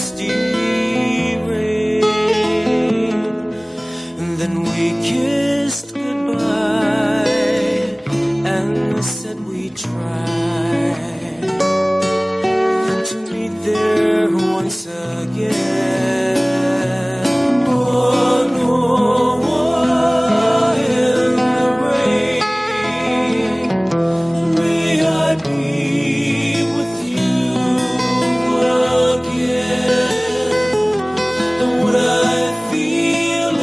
misty rain. And then we kissed goodbye and said we'd try to meet there once again. Oh, no, in the rain, may I be with you again. And what I feel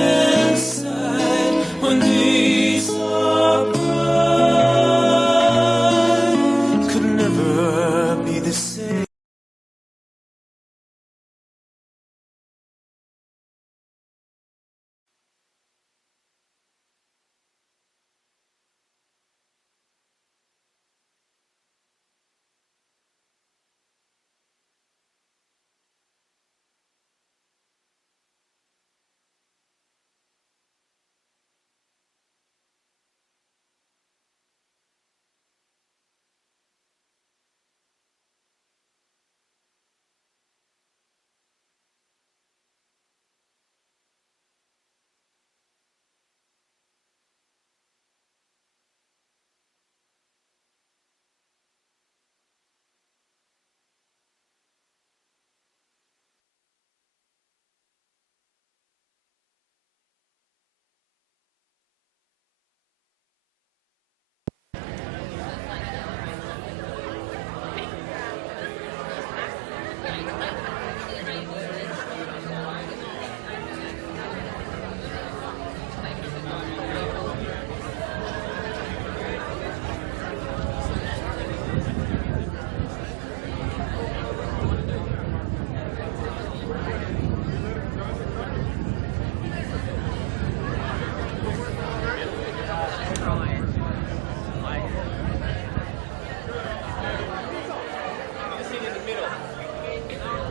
inside when these are bright could never be the same.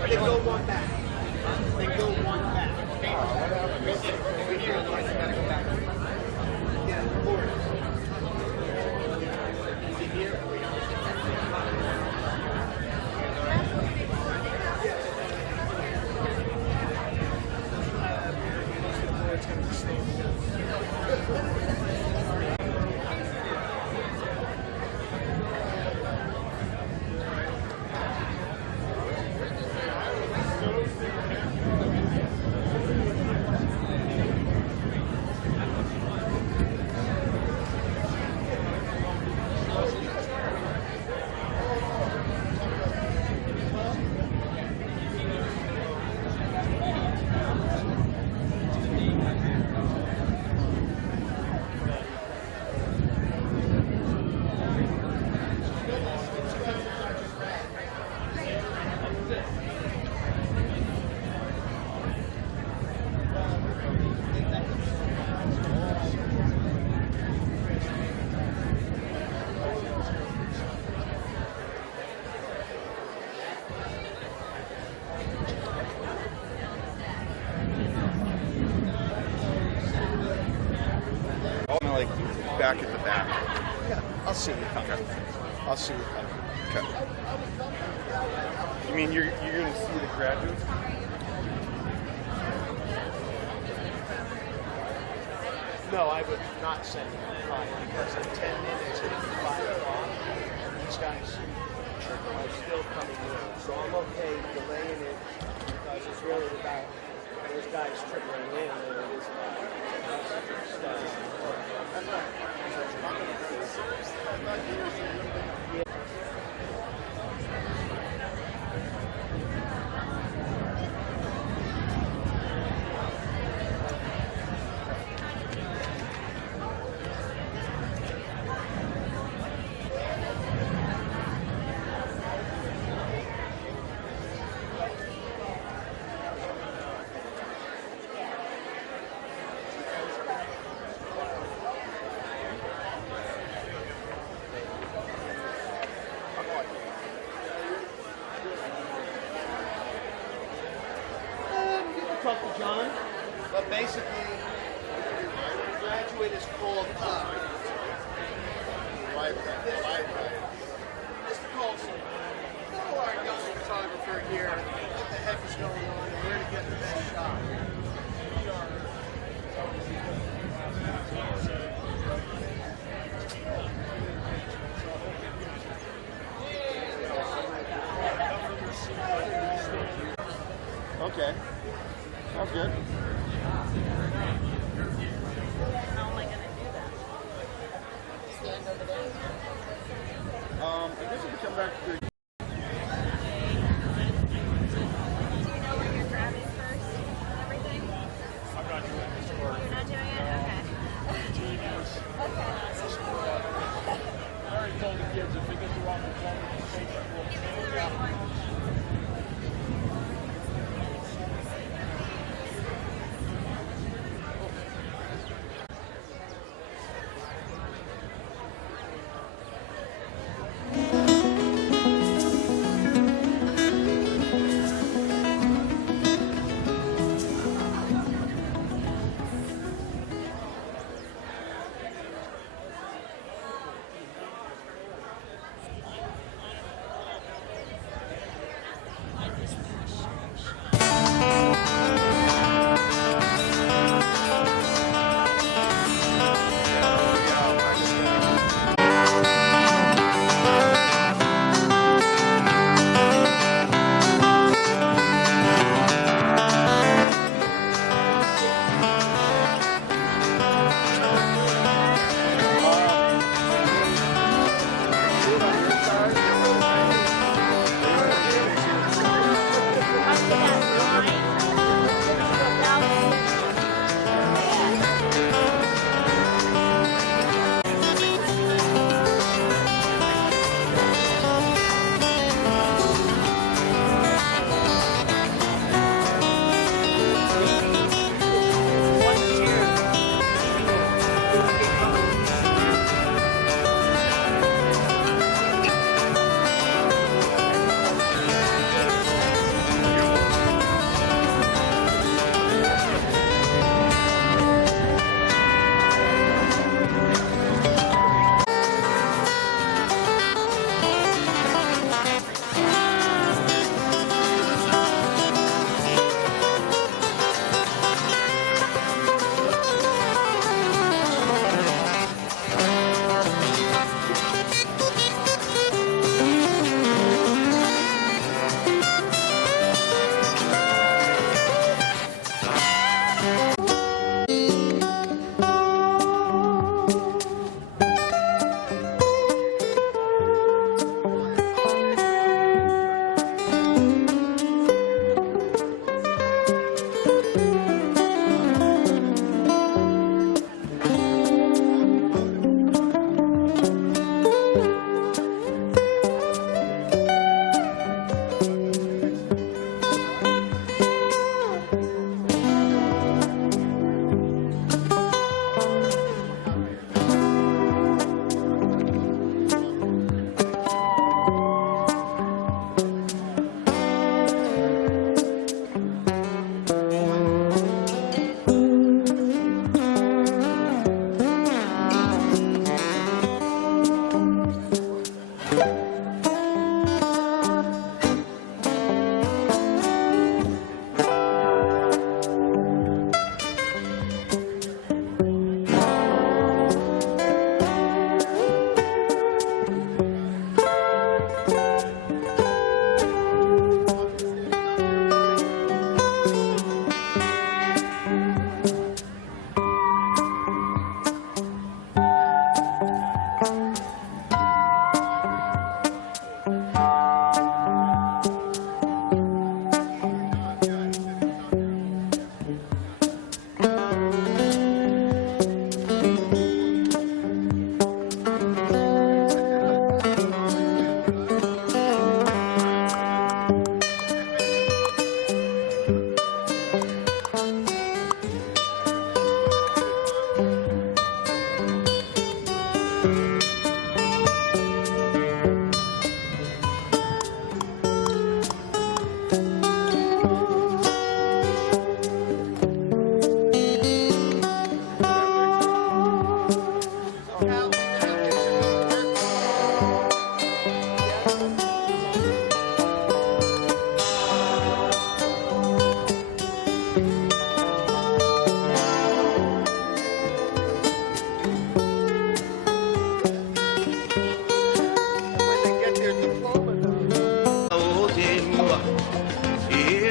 They go one back. They go one back. Yeah, forward. See here? Like back at the back. Yeah, I'll see you coming. Okay. I'll see you coming. Okay. You mean you're gonna see the graduates? No, I would not send him at 5 because in 10 minutes it'll be 5 o'clock. These guys are still coming in. So I'm okay delaying it because it's really about those guys trickling in than it is about stuff. Talk to John, but basically, the graduate is called Mr. Colson. Our young photographer here. What the heck is going on? get the best shot. Okay. Sounds good. How am I going to do that? Stand over there? I guess if we come back to Do you know where you're grabbing first and everything? I'm not doing this work. You're not doing it? Okay. I already told the kids if they get the wrong performance, we'll Give me the right one.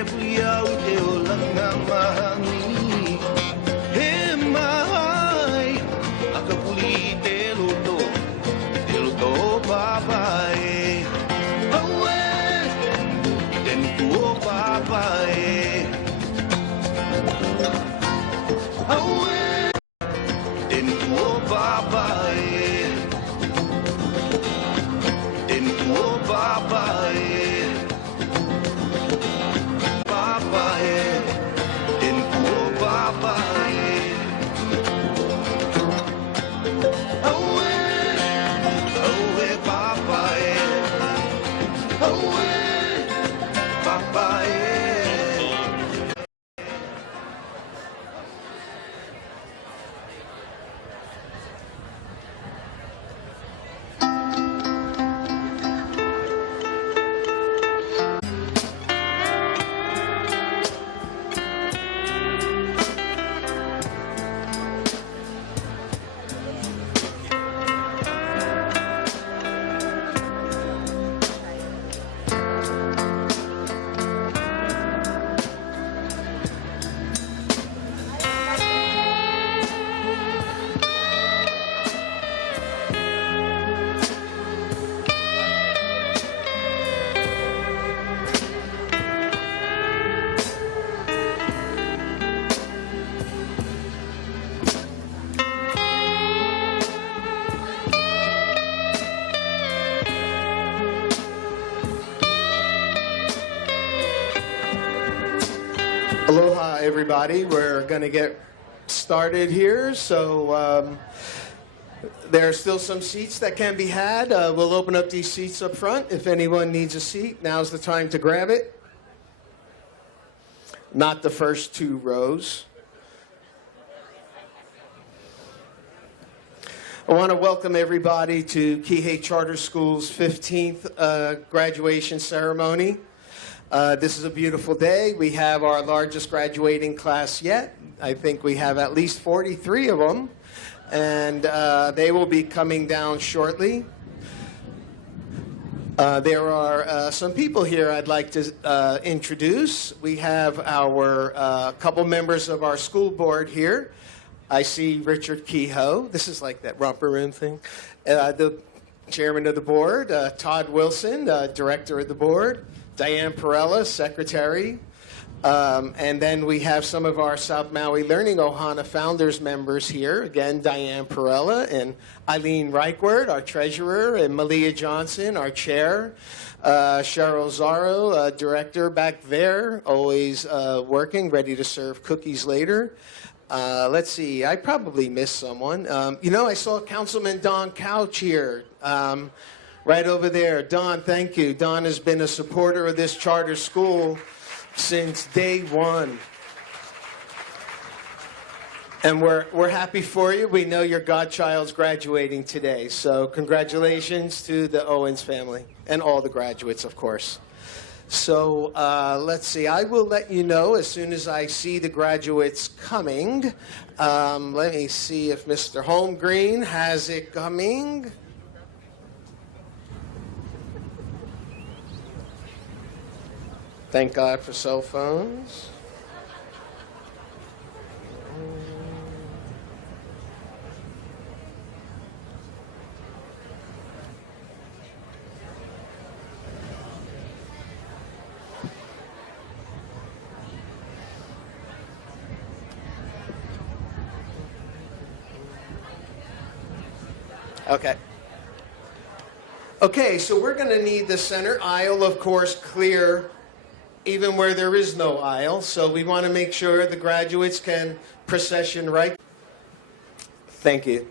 puli au te o langa mahani. He mai, aka puli te loto papai. Aue, ten kuo papai. Aue, ten kuo papai. Ten kuo papai. Papai. Ten kuo papai. Aue, aue papai. Aue, papai. Aloha, everybody. We're going to get started here. So there are still some seats that can be had. We'll open up these seats up front. If anyone needs a seat, now's the time to grab it. Not the first two rows. I want to welcome everybody to Kihei Charter School's 15th graduation ceremony. This is a beautiful day. We have our largest graduating class yet. I think we have at least 43 of them, and they will be coming down shortly. There are some people here I'd like to introduce. We have our couple members of our school board here. I see Richard Kihei. This is like that romper room thing. The chairman of the board, Todd Wilson, director of the board. Diane Perella, secretary. And then we have some of our South Maui Learning Ohana Founders members here. Again, Diane Perella and Eileen Reichward, our treasurer, and Malia Johnson, our chair. Cheryl Zaro, director back there, always working, ready to serve cookies later. Let's see, I probably missed someone. You know, I saw Councilman Don Couch here. Right over there. Don, thank you. Don has been a supporter of this charter school since day one. And we're happy for you. We know your godchild's graduating today. So congratulations to the Owens family and all the graduates, of course. So let's see. I will let you know as soon as I see the graduates coming. Let me see if Mr. Holmgreen has it coming. Thank God for cell phones. Okay. Okay, so we're going to need the center aisle, of course, clear even where there is no aisle. So we want to make sure the graduates can procession right. Thank you.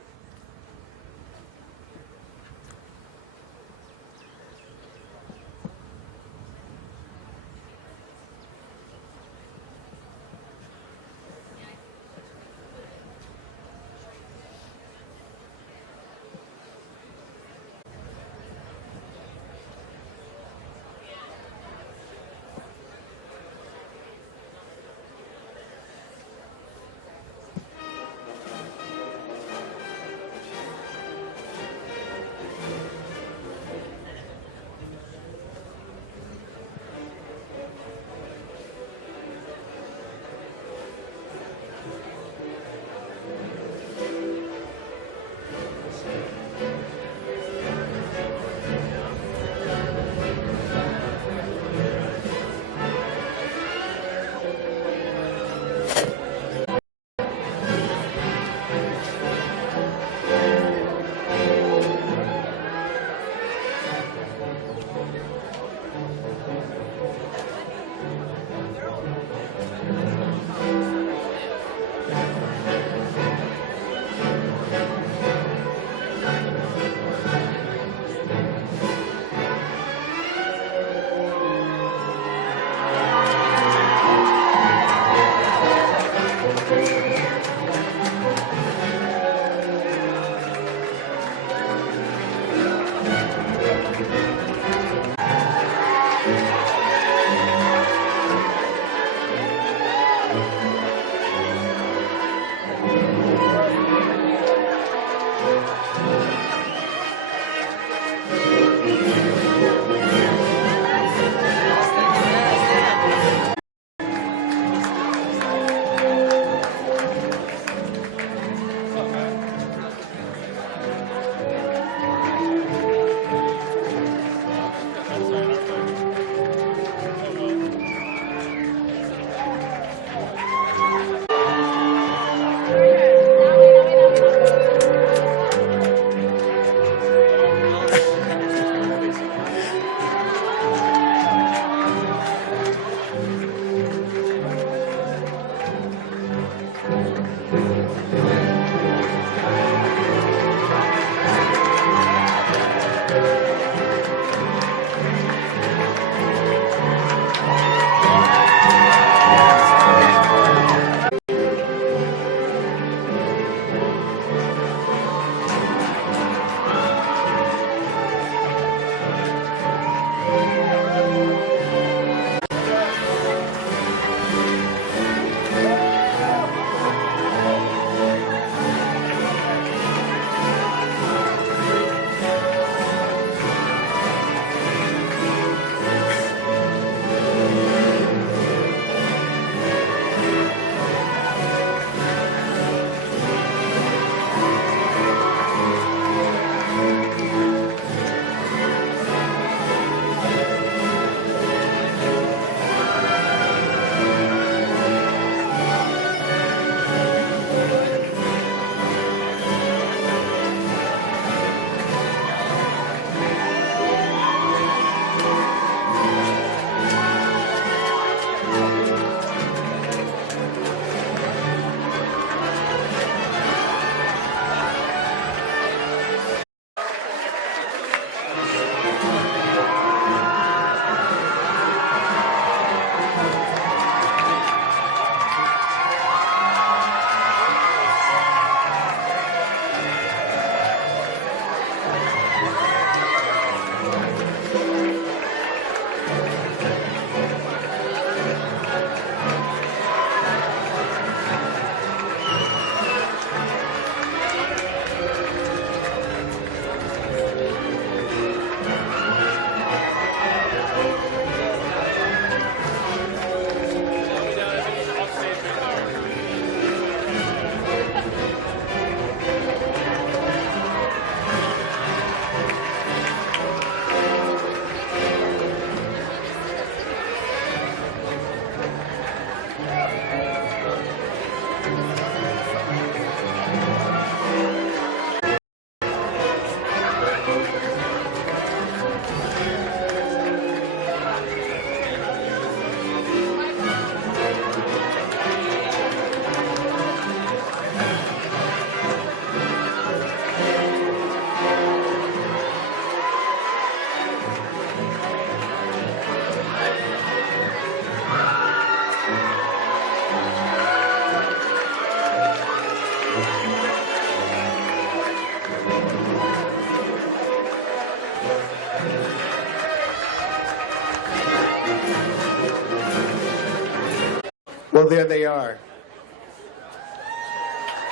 Well, there they are.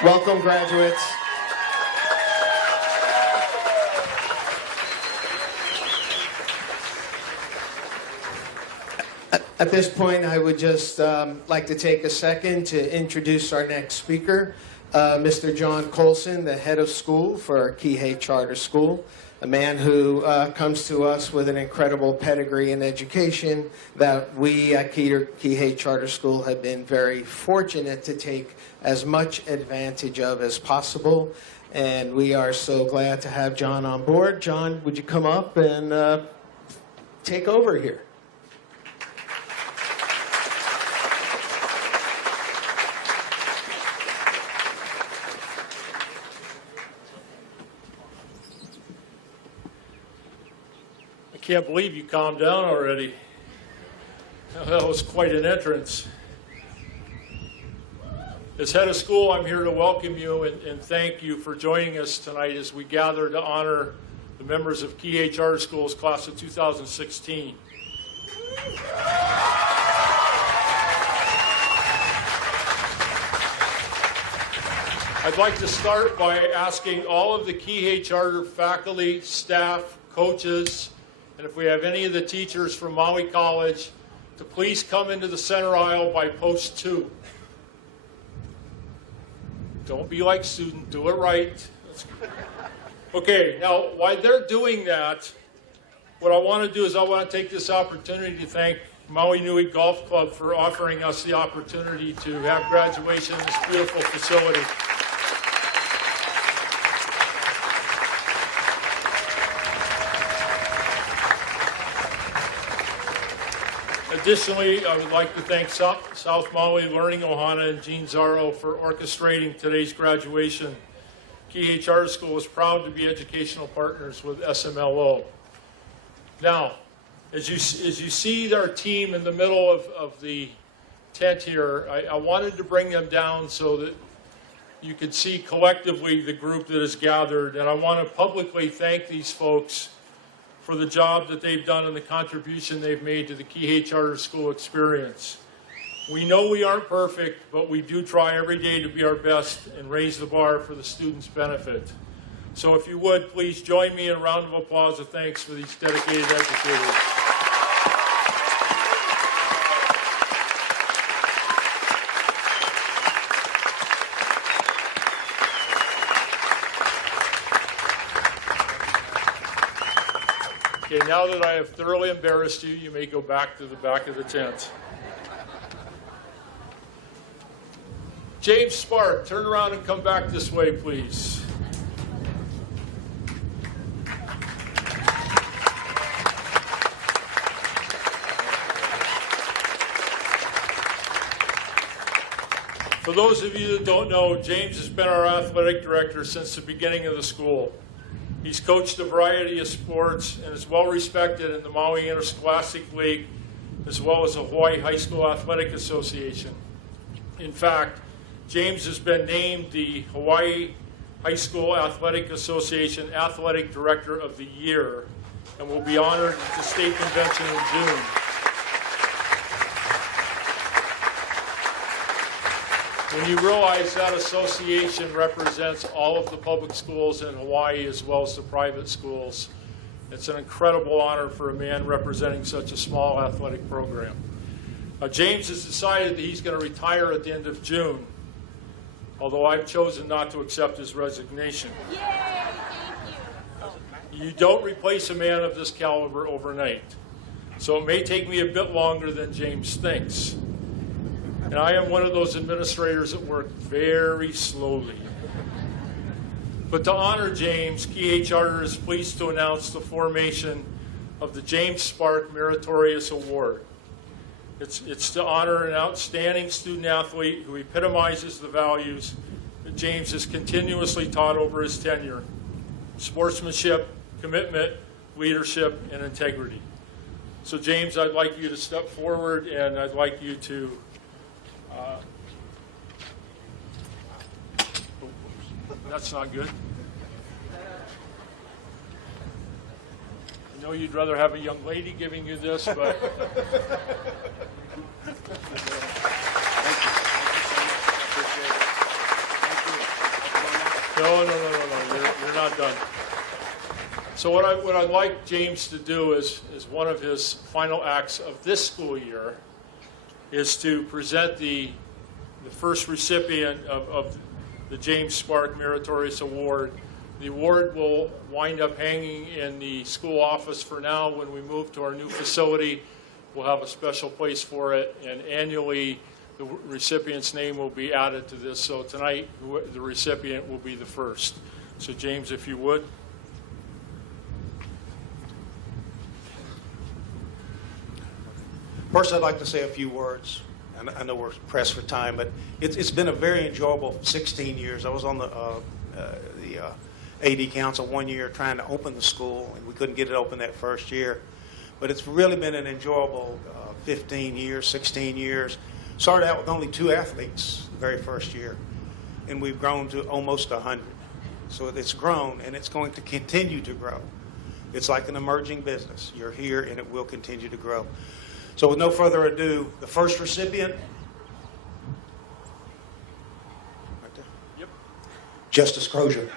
Welcome, graduates. At this point, I would just like to take a second to introduce our next speaker, Mr. John Colson, the head of school for Kihei Charter School, a man who comes to us with an incredible pedigree in education that we at Kihei Charter School have been very fortunate to take as much advantage of as possible. And we are so glad to have John on board. John, would you come up and take over here? I can't believe you calmed down already. That was quite an entrance. As head of school, I'm here to welcome you and thank you for joining us tonight as we gather to honor the members of Kihei Charter School's class of 2016. I'd like to start by asking all of the Kihei Charter faculty, staff, coaches, and if we have any of the teachers from Maui College, to please come into the center aisle by post 2. Don't be like student, do it right. Okay, now while they're doing that, what I want to do is I want to take this opportunity to thank Maui Nui Golf Club for offering us the opportunity to have graduation in this beautiful facility. Additionally, I would like to thank South Maui Learning Ohana and Gene Zaro for orchestrating today's graduation. Kihei Charter School is proud to be educational partners with SMLO. Now, as you see our team in the middle of the tent here, I wanted to bring them down so that you could see collectively the group that is gathered, and I want to publicly thank these folks for the job that they've done and the contribution they've made to the Kihei Charter School experience. We know we aren't perfect, but we do try every day to be our best and raise the bar for the students' benefit. So if you would, please join me in a round of applause of thanks for these dedicated educators. Okay, now that I have thoroughly embarrassed you, you may go back to the back of the tent. James Spark, turn around and come back this way, please. For those of you that don't know, James has been our athletic director since the beginning of the school. He's coached a variety of sports and is well respected in the Maui Interscholastic League as well as the Hawaii High School Athletic Association. In fact, James has been named the Hawaii High School Athletic Association Athletic Director of the Year and will be honored at the state convention in June. When you realize that association represents all of the public schools in Hawaii as well as the private schools, it's an incredible honor for a man representing such a small athletic program. James has decided that he's going to retire at the end of June, although I've chosen not to accept his resignation. Yay! Thank you. You don't replace a man of this caliber overnight, so it may take me a bit longer than James thinks. And I am one of those administrators that work very slowly. But to honor James, Kihei Charter is pleased to announce the formation of the James Spark Meritorious Award. It's to honor an outstanding student athlete who epitomizes the values that James has continuously taught over his tenure: sportsmanship, commitment, leadership, and integrity. So James, I'd like you to step forward and I'd like you to that's not good. I know you'd rather have a young lady giving you this, but... No. You're not done. So what I'd like James to do is one of his final acts of this school year is to present the first recipient of the James Spark Meritorious Award. The award will wind up hanging in the school office for now. When we move to our new facility, we'll have a special place for it, and annually the recipient's name will be added to this. So tonight, the recipient will be the first. So James, if you would. First, I'd like to say a few words. And I know we're pressed for time, but it's been a very enjoyable 16 years. I was on the AD council one year trying to open the school, and we couldn't get it open that first year. But it's really been an enjoyable 15 years, 16 years. Started out with only 2 athletes the very first year, and we've grown to almost 100. So it's grown, and it's going to continue to grow. It's like an emerging business. You're here, and it will continue to grow. So with no further ado, the first recipient, right there. Yep. Justice Crozier.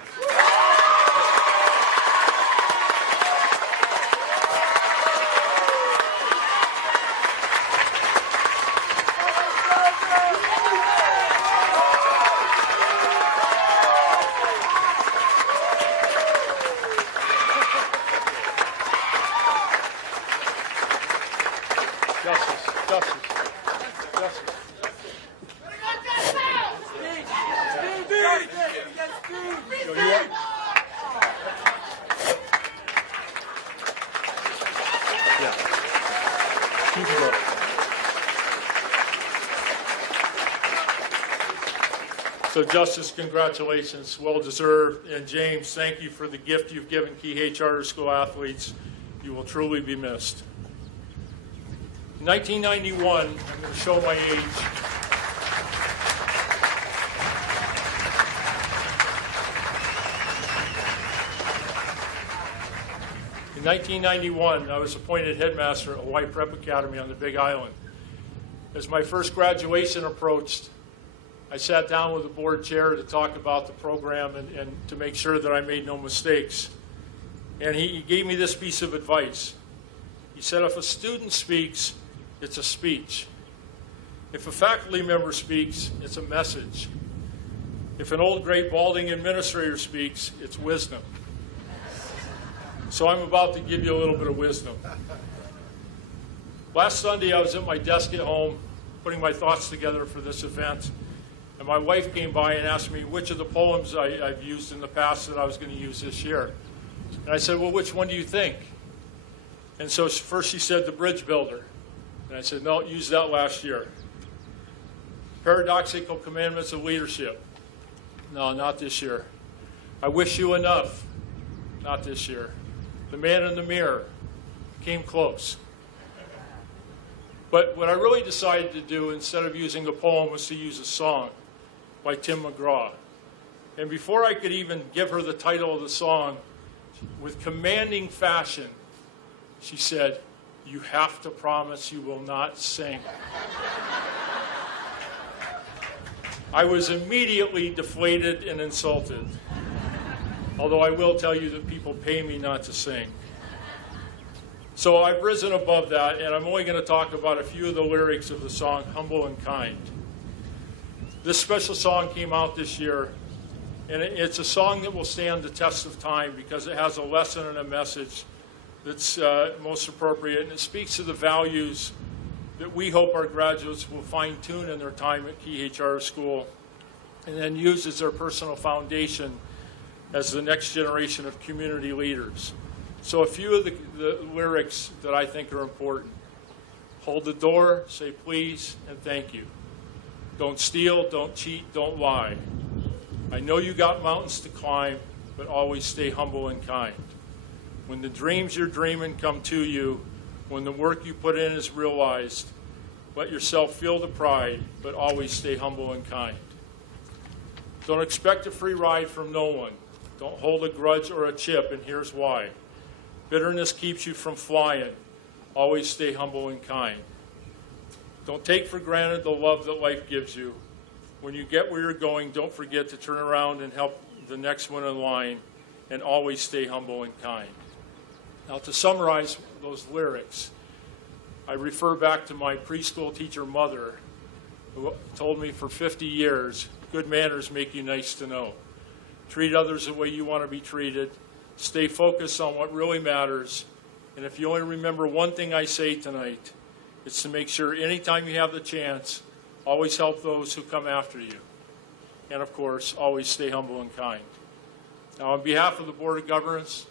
So Justice, congratulations, well deserved. And James, thank you for the gift you've given Kihei Charter School athletes. You will truly be missed. In 1991, I'm going to show my age. In 1991, I was appointed headmaster at Hawaii Prep Academy on the Big Island. As my first graduation approached, I sat down with the board chair to talk about the program and to make sure that I made no mistakes. And he gave me this piece of advice. He said, if a student speaks, it's a speech. If a faculty member speaks, it's a message. If an old, great, balding administrator speaks, it's wisdom. So I'm about to give you a little bit of wisdom. Last Sunday, I was at my desk at home, putting my thoughts together for this event. And my wife came by and asked me which of the poems I've used in the past that I was going to use this year. And I said, well, which one do you think? And so first she said, The Bridge Builder. And I said, no, use that last year. Paradoxical Commandments of Leadership. No, not this year. I Wish You Enough. Not this year. The Man in the Mirror. Came close. But what I really decided to do, instead of using a poem, was to use a song by Tim McGraw. And before I could even give her the title of the song, with commanding fashion, she said, you have to promise you will not sing. I was immediately deflated and insulted, although I will tell you that people pay me not to sing. So I've risen above that, and I'm only going to talk about a few of the lyrics of the song, Humble and Kind. This special song came out this year, and it's a song that will stand the test of time because it has a lesson and a message that's most appropriate, and it speaks to the values that we hope our graduates will fine-tune in their time at Kihei Charter School and then use as their personal foundation as the next generation of community leaders. So a few of the lyrics that I think are important. Hold the door, say please, and thank you. Don't steal, don't cheat, don't lie. I know you got mountains to climb, but always stay humble and kind. When the dreams you're dreaming come to you, when the work you put in is realized, let yourself feel the pride, but always stay humble and kind. Don't expect a free ride from no one. Don't hold a grudge or a chip, and here's why. Bitterness keeps you from flying. Always stay humble and kind. Don't take for granted the love that life gives you. When you get where you're going, don't forget to turn around and help the next one in line, and always stay humble and kind. Now, to summarize those lyrics, I refer back to my preschool teacher mother, who told me for 50 years, good manners make you nice to know. Treat others the way you want to be treated. Stay focused on what really matters. And if you only remember one thing I say tonight, it's to make sure anytime you have the chance, always help those who come after you. And of course, always stay humble and kind. Now, on behalf of the Board of Governors,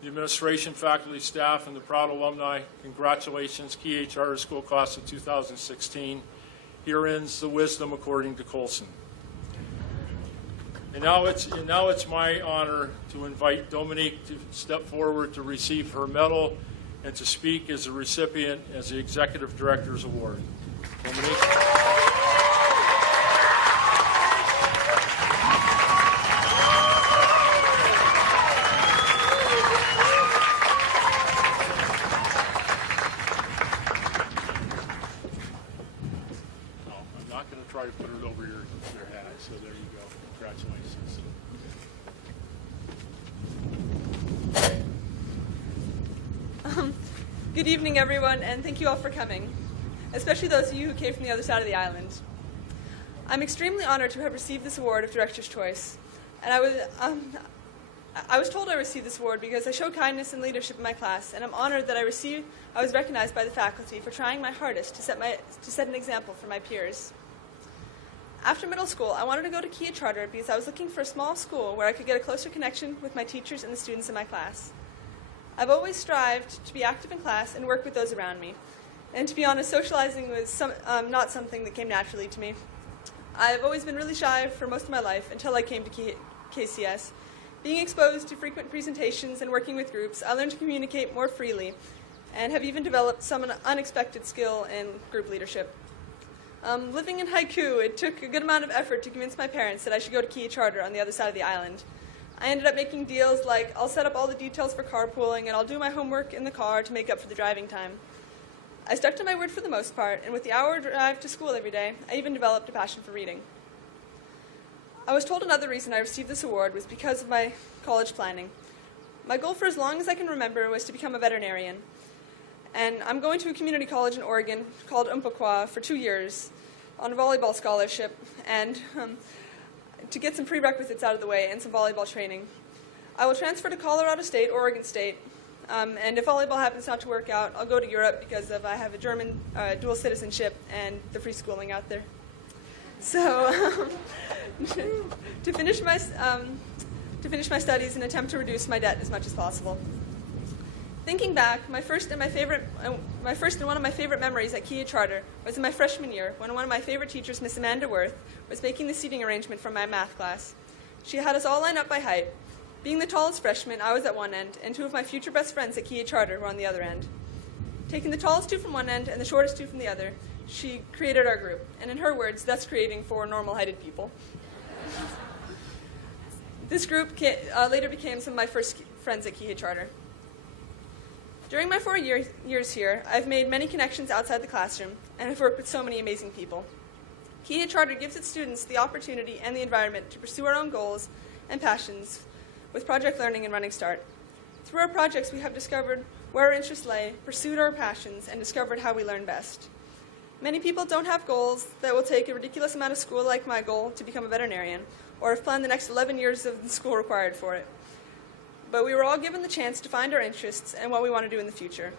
the administration, faculty, staff, and the proud alumni, congratulations, Kihei Charter School Class of 2016. Here ends the wisdom according to Colson. And now it's my honor to invite Dominique to step forward to receive her medal and to speak as a recipient as the Executive Director's Award. Dominique. Try to put it over your hat. So there you go. Congratulations. Good evening, everyone, and thank you all for coming, especially those of you who came from the other side of the island. I'm extremely honored to have received this award of Director's Choice, and I was told I received this award because I showed kindness and leadership in my class, and I'm honored that I was recognized by the faculty for trying my hardest to set an example for my peers. After middle school, I wanted to go to Kihei Charter because I was looking for a small school where I could get a closer connection with my teachers and the students in my class. I've always strived to be active in class and work with those around me. And to be honest, socializing was not something that came naturally to me. I've always been really shy for most of my life until I came to KCS. Being exposed to frequent presentations and working with groups, I learned to communicate more freely and have even developed some unexpected skill in group leadership. Living in Haiku, it took a good amount of effort to convince my parents that I should go to Kihei Charter on the other side of the island. I ended up making deals like I'll set up all the details for carpooling and I'll do my homework in the car to make up for the driving time. I stuck to my word for the most part, and with the hour drive to school every day, I even developed a passion for reading. I was told another reason I received this award was because of my college planning. My goal for as long as I can remember was to become a veterinarian. And I'm going to a community college in Oregon called Umpqua for 2 years on a volleyball scholarship and to get some prerequisites out of the way and some volleyball training. I will transfer to Colorado State, Oregon State, and if volleyball happens not to work out, I'll go to Europe because I have a German dual citizenship and the free schooling out there. So to finish my studies and attempt to reduce my debt as much as possible. Thinking back, my first and one of my favorite memories at Kihei Charter was in my freshman year when one of my favorite teachers, Miss Amanda Worth, was making the seating arrangement for my math class. She had us all line up by height. Being the tallest freshman, I was at one end, and two of my future best friends at Kihei Charter were on the other end. Taking the tallest two from one end and the shortest two from the other, she created our group, and in her words, thus creating 4 normal-heighted people. This group later became some of my first friends at Kihei Charter. During my 4 years here, I've made many connections outside the classroom and have worked with so many amazing people. Kihei Charter gives its students the opportunity and the environment to pursue our own goals and passions with Project Learning and Running Start. Through our projects, we have discovered where our interests lay, pursued our passions, and discovered how we learn best. Many people don't have goals that will take a ridiculous amount of school like my goal to become a veterinarian, or have planned the next 11 years of the school required for it. But we were all given the chance to find our interests and what we want to do in the future.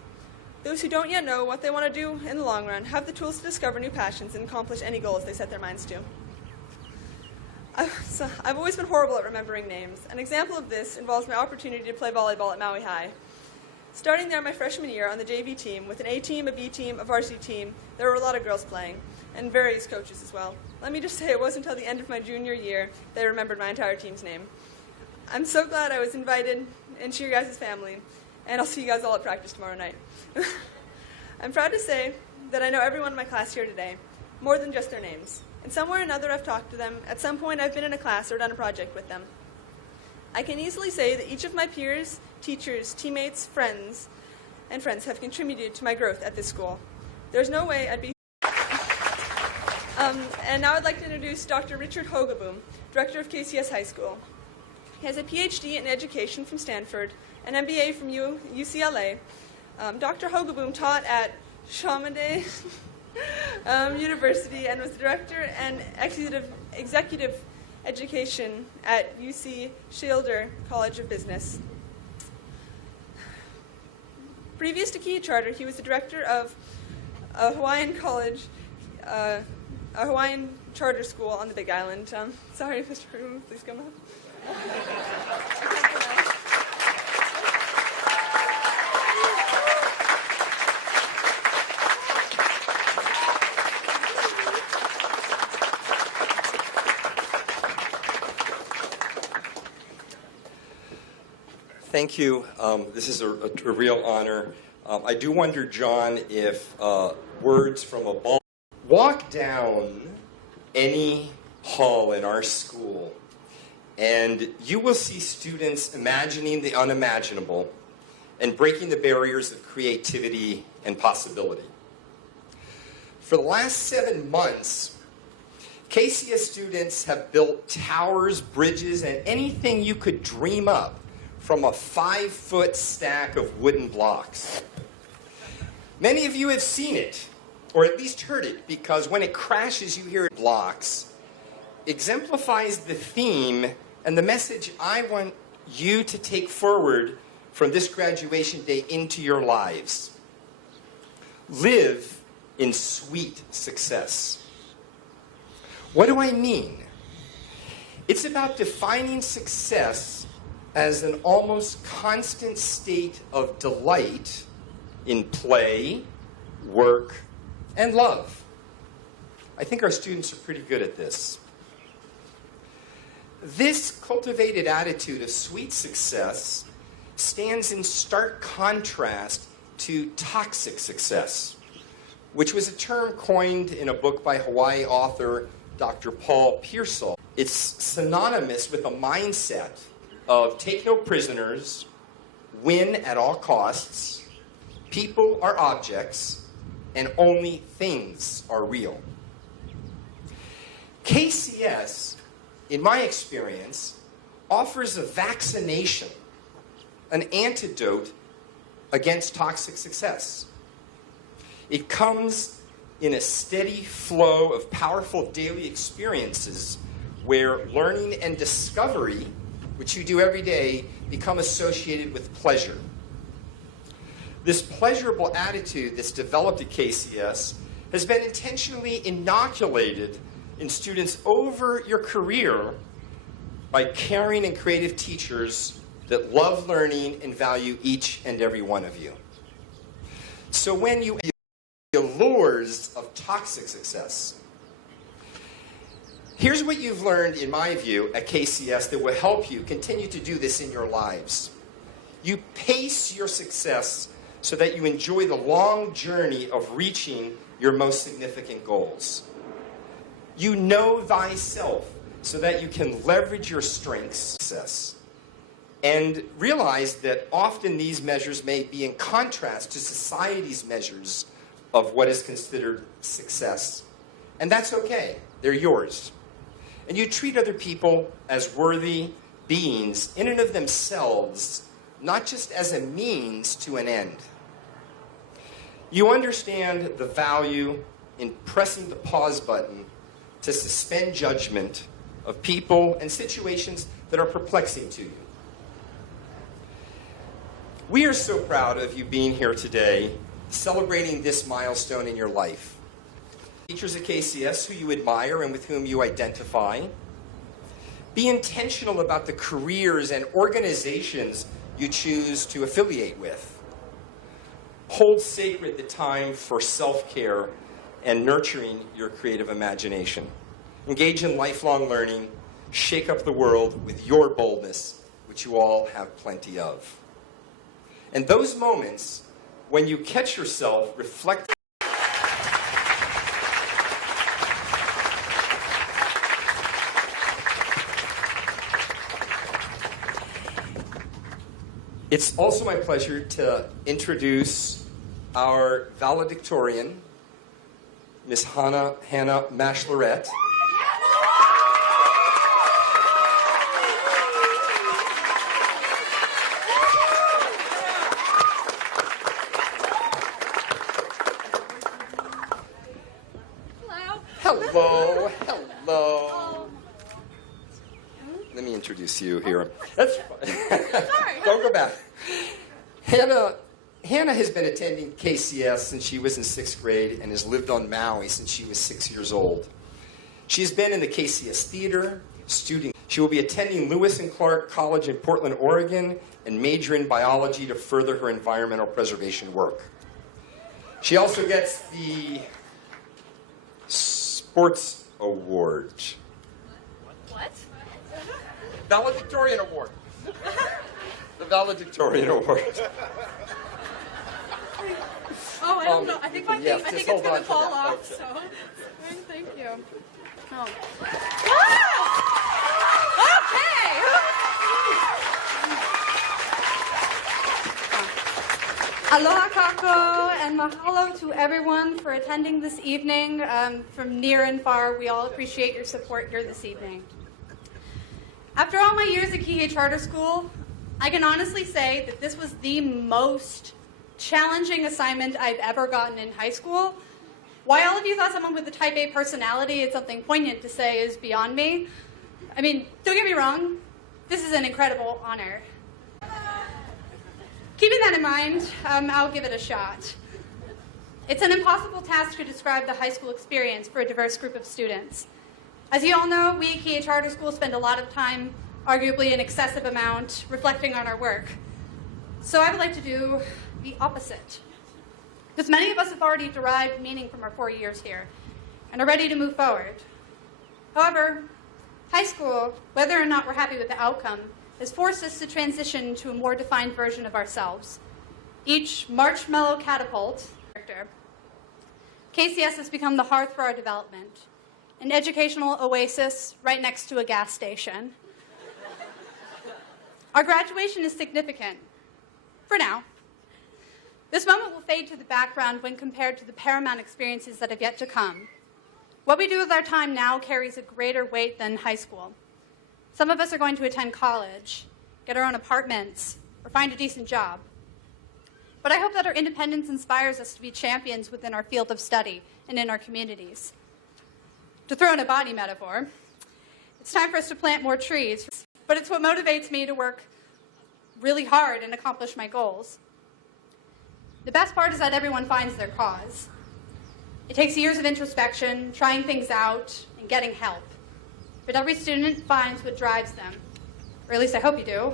Those who don't yet know what they want to do in the long run have the tools to discover new passions and accomplish any goals they set their minds to. I've always been horrible at remembering names. An example of this involves my opportunity to play volleyball at Maui High. Starting there my freshman year on the JV team, with an A team, a B team, a varsity team, there were a lot of girls playing, and various coaches as well. Let me just say it wasn't until the end of my junior year that I remembered my entire team's name. I'm so glad I was invited into your guys' family, and I'll see you guys all at practice tomorrow night. I'm proud to say that I know everyone in my class here today, more than just their names. And somewhere or another I've talked to them. At some point I've been in a class or done a project with them. I can easily say that each of my peers, teachers, teammates, friends have contributed to my growth at this school. There's no way I'd be and now I'd like to introduce Dr. Richard Hogaboom, Director of KCS High School. He has a PhD in education from Stanford, an MBA from UCLA. Dr. Hogaboom taught at Chaminade University and was director and executive education at UC Schilder College of Business. Previous to Kihei Charter, he was the director of a Hawaiian college, a Hawaiian charter school on the Big Island. Sorry, Mr. Hogaboom, please come up. Thank you. This is a real honor. I do wonder, John, if words from a ball... Walk down any hall in our school, and you will see students imagining the unimaginable and breaking the barriers of creativity and possibility. For the last 7 months, KCS students have built towers, bridges, and anything you could dream up from a 5-foot stack of wooden blocks. Many of you have seen it, or at least heard it, because when it crashes, you hear blocks. Exemplifies the theme and the message I want you to take forward from this graduation day into your lives. Live in sweet success. What do I mean? It's about defining success as an almost constant state of delight in play, work, and love. I think our students are pretty good at this. This cultivated attitude of sweet success stands in stark contrast to toxic success, which was a term coined in a book by Hawaii author Dr. Paul Pearsall. It's synonymous with a mindset of take no prisoners, win at all costs, people are objects, and only things are real. KCS, in my experience, offers a vaccination, an antidote against toxic success. It comes in a steady flow of powerful daily experiences where learning and discovery, which you do every day, become associated with pleasure. This pleasurable attitude that's developed at KCS has been intentionally inoculated in students over your career by caring and creative teachers that love learning and value each and every one of you. So when you the allures of toxic success, here's what you've learned, in my view, at KCS that will help you continue to do this in your lives. You pace your success so that you enjoy the long journey of reaching your most significant goals. You know thyself so that you can leverage your strengths. Success. And realize that often these measures may be in contrast to society's measures of what is considered success. And that's okay. They're yours. And you treat other people as worthy beings in and of themselves, not just as a means to an end. You understand the value in pressing the pause button to suspend judgment of people and situations that are perplexing to you. We are so proud of you being here today, celebrating this milestone in your life. Teachers at KCS who you admire and with whom you identify. Be intentional about the careers and organizations you choose to affiliate with. Hold sacred the time for self-care and nurturing your creative imagination. Engage in lifelong learning. Shake up the world with your boldness, which you all have plenty of. And those moments when you catch yourself reflecting It's also my pleasure to introduce our valedictorian, Miss Hannah Mashlorette. Hello, hello. Let me introduce you here. That's Sorry. Don't go back. Hannah has been attending KCS since she was in 6th grade and has lived on Maui since she was 6 years old. She's been in the KCS Theater, studying. She will be attending Lewis and Clark College in Portland, Oregon, and major in biology to further her environmental preservation work. She also gets the Sports Award. What? Valedictorian Award. The Valedictorian Award. Oh, I don't know. I think yes, I think just it's hold going on to to fall that. off. Okay. So, thank you. Oh. Aloha kako and mahalo to everyone for attending this evening from near and far. We all appreciate your support here this evening. After all my years at Kihei Charter School, I can honestly say that this was the most challenging assignment I've ever gotten in high school. Why all of you thought someone with a type A personality had something poignant to say is beyond me. I mean, don't get me wrong, this is an incredible honor. Keeping that in mind, I'll give it a shot. It's an impossible task to describe the high school experience for a diverse group of students. As you all know, we at Kihei Charter School spend a lot of time, arguably an excessive amount, reflecting on our work. So I would like to do the opposite. Because many of us have already derived meaning from our 4 years here and are ready to move forward. However, high school, whether or not we're happy with the outcome, has forced us to transition to a more defined version of ourselves. Each marshmallow catapult, KCS has become the hearth for our development, an educational oasis right next to a gas station. Our graduation is significant, for now. This moment will fade to the background when compared to the paramount experiences that have yet to come. What we do with our time now carries a greater weight than high school. Some of us are going to attend college, get our own apartments, or find a decent job. But I hope that our independence inspires us to be champions within our field of study and in our communities. To throw in a body metaphor, it's time for us to plant more trees, but it's what motivates me to work really hard and accomplish my goals. The best part is that everyone finds their cause. It takes years of introspection, trying things out, and getting help. But every student finds what drives them, or at least I hope you do.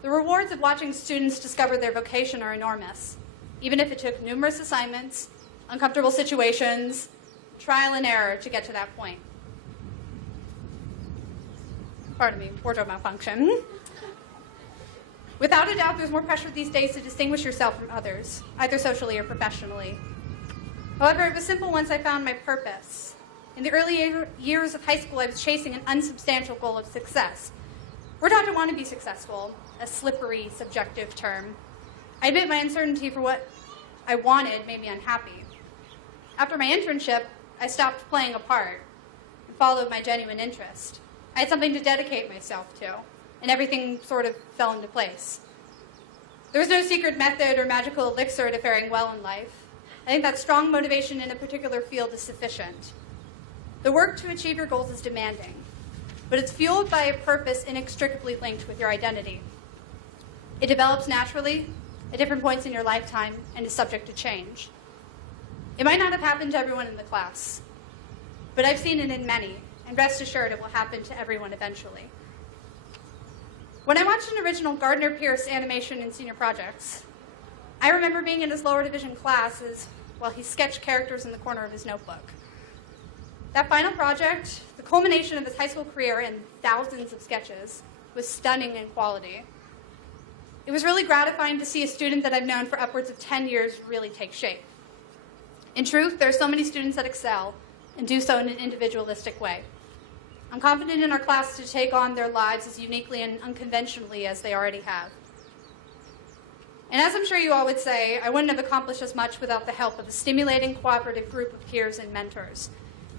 The rewards of watching students discover their vocation are enormous, even if it took numerous assignments, uncomfortable situations, trial and error to get to that point. Pardon me, wardrobe malfunction. Without a doubt, there's more pressure these days to distinguish yourself from others, either socially or professionally. However, it was simple once I found my purpose. In the early years of high school, I was chasing an unsubstantial goal of success. We're taught to want to be successful, a slippery, subjective term. I admit my uncertainty for what I wanted made me unhappy. After my internship, I stopped playing a part and followed my genuine interest. I had something to dedicate myself to, and everything sort of fell into place. There was no secret method or magical elixir to faring well in life. I think that strong motivation in a particular field is sufficient. The work to achieve your goals is demanding, but it's fueled by a purpose inextricably linked with your identity. It develops naturally at different points in your lifetime and is subject to change. It might not have happened to everyone in the class, but I've seen it in many, and rest assured it will happen to everyone eventually. When I watched an original Gardner Pierce animation in senior projects, I remember being in his lower division classes while he sketched characters in the corner of his notebook. That final project, the culmination of his high school career and thousands of sketches, was stunning in quality. It was really gratifying to see a student that I've known for upwards of 10 years really take shape. In truth, there are so many students that excel and do so in an individualistic way. I'm confident in our class to take on their lives as uniquely and unconventionally as they already have. And as I'm sure you all would say, I wouldn't have accomplished as much without the help of a stimulating, cooperative group of peers and mentors.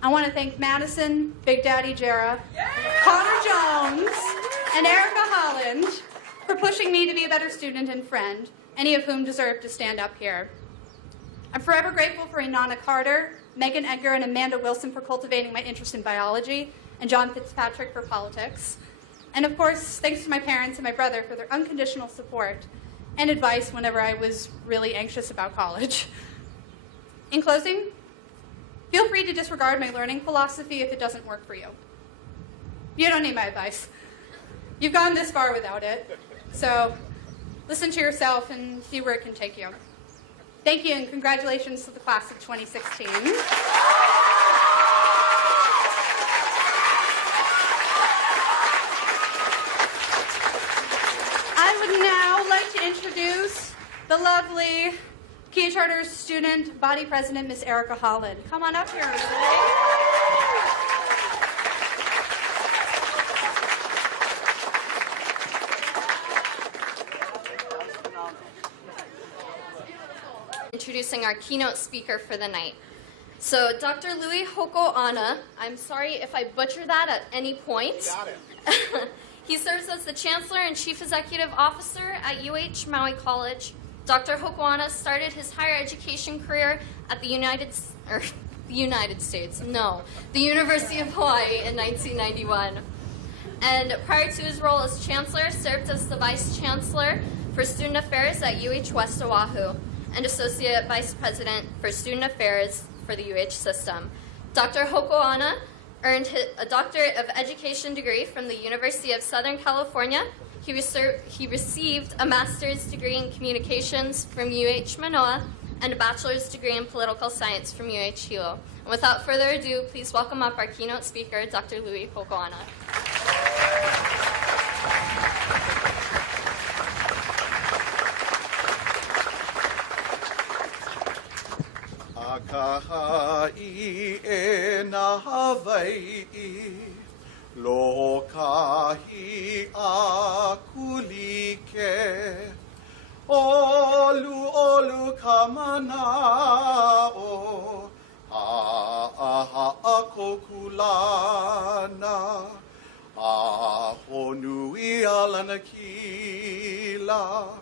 I want to thank Madison, Big Daddy Jera, Connor Jones, and Erica Holland for pushing me to be a better student and friend, any of whom deserve to stand up here. I'm forever grateful for Inanna Carter, Megan Edgar and Amanda Wilson for cultivating my interest in biology, and John Fitzpatrick for politics. And of course, thanks to my parents and my brother for their unconditional support and advice whenever I was really anxious about college. In closing, feel free to disregard my learning philosophy if it doesn't work for you. You don't need my advice. You've gone this far without it. So listen to yourself and see where it can take you. Thank you, and congratulations to the class of 2016. I would now like to introduce the lovely Kihei Charter student body president, Miss Erica Holland. Come on up here. Introducing our keynote speaker for the night. So Dr. Louis Hokoana, I'm sorry if I butcher that at any point. Got it. He serves as the Chancellor and Chief Executive Officer at UH Maui College. Dr. Hokoana started his higher education career at the the University of Hawaii in 1991. And prior to his role as Chancellor, served as the Vice Chancellor for Student Affairs at UH West Oahu and Associate Vice President for Student Affairs for the UH system. Dr. Hokoana earned a Doctorate of Education degree from the University of Southern California. He received a master's degree in communications from UH Manoa and a bachelor's degree in political science from UH Hilo. And without further ado, please welcome up our keynote speaker, Dr. Louis Hokoana. Kahai e na Hawaii, lo kahi a kulike, olu olu kamanao, a kokulana, a honui alana kila.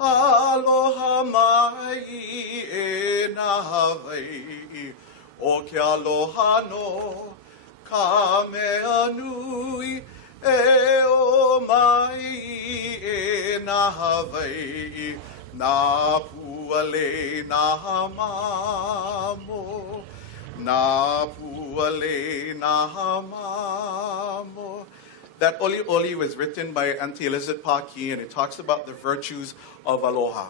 Aloha mai e na Hawaii, o ke aloha no, ka mea nui e o mai e na Hawaii, na puale na mamo, na puale na mamo. That Oli Oli was written by Auntie Elizabeth Paki, and it talks about the virtues of aloha,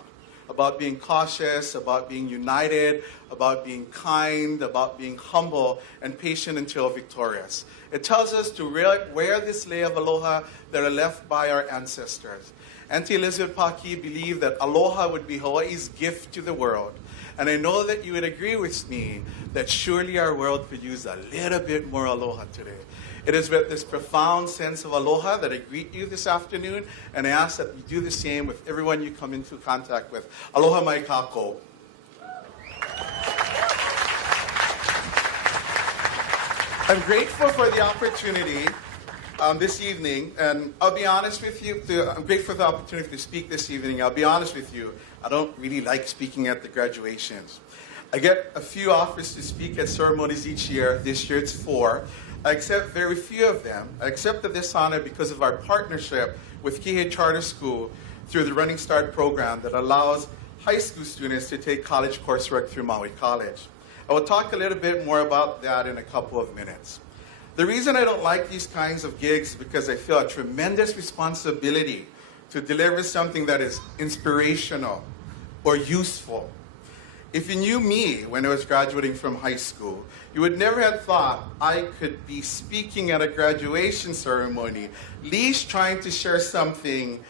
about being cautious, about being united, about being kind, about being humble, and patient until victorious. It tells us to wear this lei of aloha that are left by our ancestors. Auntie Elizabeth Paki believed that aloha would be Hawaii's gift to the world. And I know that you would agree with me that surely our world could use a little bit more aloha today. It is with this profound sense of aloha that I greet you this afternoon, and I ask that you do the same with everyone you come into contact with. Aloha mai kako. I'm grateful for the opportunity this evening, and I'll be honest with you, I'm grateful for the opportunity to speak this evening. I'll be honest with you, I don't really like speaking at the graduations. I get a few offers to speak at ceremonies each year. This year it's 4. I accept very few of them. I accepted this honor because of our partnership with Kihei Charter School through the Running Start program that allows high school students to take college coursework through Maui College. I will talk a little bit more about that in a couple of minutes. The reason I don't like these kinds of gigs is because I feel a tremendous responsibility to deliver something that is inspirational or useful. If you knew me when I was graduating from high school, you would never have thought I could be speaking at a graduation ceremony, at least trying to share something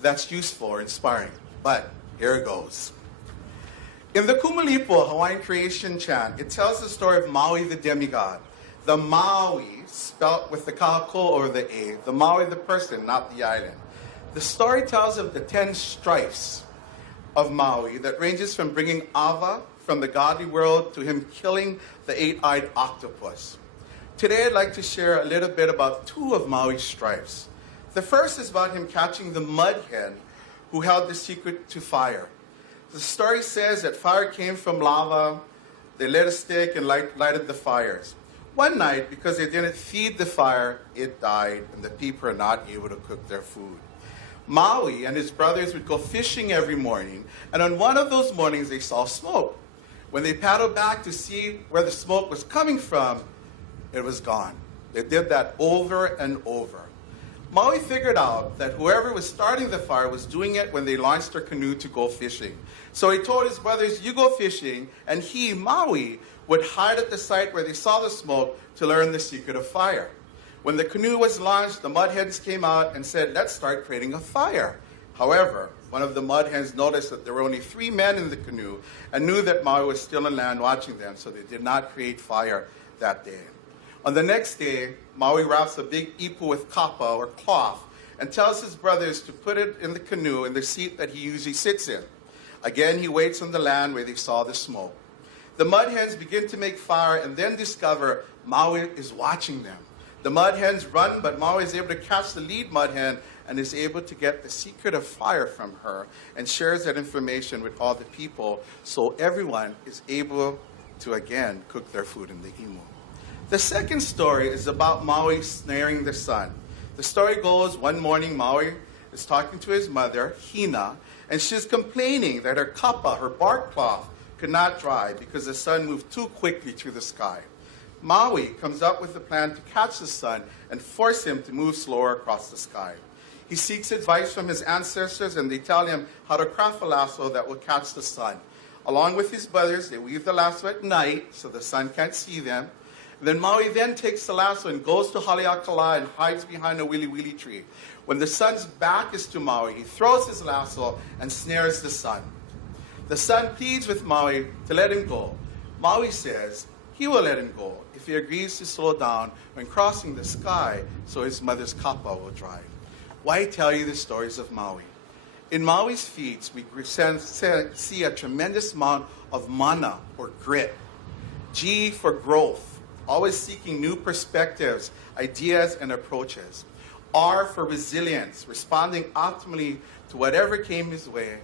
that's useful or inspiring. But here it goes. In the Kumulipo Hawaiian creation chant, it tells the story of Maui the demigod. The Maui, spelt with the kahako or the A, the Maui the person, not the island. The story tells of the 10 strifes of Maui that ranges from bringing Ava from the godly world to him killing the 8-eyed octopus. Today I'd like to share a little bit about 2 of Maui's strifes. The first is about him catching the mud hen who held the secret to fire. The story says that fire came from lava, they lit a stick and lighted the fires. One night, because they didn't feed the fire, it died, and the people are not able to cook their food. Maui and his brothers would go fishing every morning, and on one of those mornings they saw smoke. When they paddled back to see where the smoke was coming from, it was gone. They did that over and over. Maui figured out that whoever was starting the fire was doing it when they launched their canoe to go fishing. So he told his brothers, you go fishing, and he, Maui, would hide at the site where they saw the smoke to learn the secret of fire. When the canoe was launched, the mud hens came out and said, let's start creating a fire. However, one of the mud hens noticed that there were only 3 men in the canoe and knew that Maui was still on land watching them, so they did not create fire that day. On the next day, Maui wraps a big ipu with kapa, or cloth, and tells his brothers to put it in the canoe in the seat that he usually sits in. Again, he waits on the land where they saw the smoke. The mud hens begin to make fire and then discover Maui is watching them. The mud hens run, but Maui is able to catch the lead mud hen and is able to get the secret of fire from her and shares that information with all the people, so everyone is able to, again, cook their food in the imu. The second story is about Maui snaring the sun. The story goes, one morning Maui is talking to his mother, Hina, and she's complaining that her kapa, her bark cloth, could not dry because the sun moved too quickly through the sky. Maui comes up with a plan to catch the sun and force him to move slower across the sky. He seeks advice from his ancestors, and they tell him how to craft a lasso that will catch the sun. Along with his brothers, they weave the lasso at night so the sun can't see them. Then Maui then takes the lasso and goes to Haleakala and hides behind a wili tree. When the sun's back is to Maui, he throws his lasso and snares the sun. The sun pleads with Maui to let him go. Maui says he will let him go if he agrees to slow down when crossing the sky so his mother's kapa will dry. Why tell you the stories of Maui? In Maui's feats, we see a tremendous amount of mana, or grit. G for growth, always seeking new perspectives, ideas, and approaches. R for resilience, responding optimally to whatever came his way.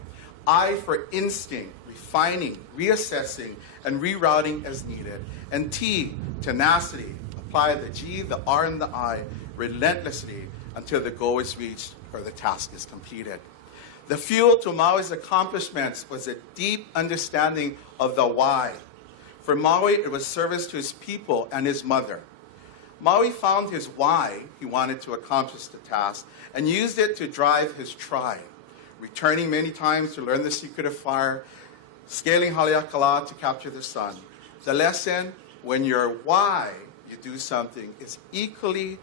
I for instinct, refining, reassessing, and rerouting as needed. And T, tenacity, apply the G, the R, and the I relentlessly until the goal is reached or the task is completed. The fuel to Maui's accomplishments was a deep understanding of the why. For Maui, it was service to his people and his mother. Maui found his why he wanted to accomplish the task and used it to drive his tribe, returning many times to learn the secret of fire, scaling Haleakala to capture the sun. The lesson, when your why you do something is equally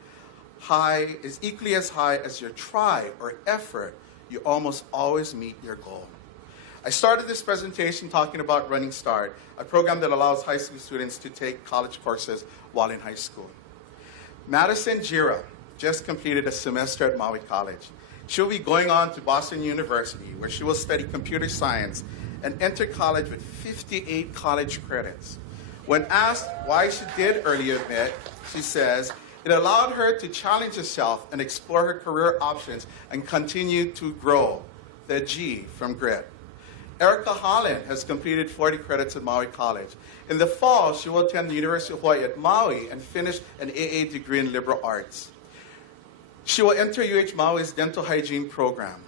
as high as your try or effort, you almost always meet your goal. I started this presentation talking about Running Start, a program that allows high school students to take college courses while in high school. Madison Jira just completed a semester at Maui College. She'll be going on to Boston University, where she will study computer science and enter college with 58 college credits. When asked why she did early admit, she says, it allowed her to challenge herself and explore her career options and continue to grow. The G from grit. Erica Holland has completed 40 credits at Maui College. In the fall, she will attend the University of Hawaii at Maui and finish an AA degree in liberal arts. She will enter UH Maui's dental hygiene program.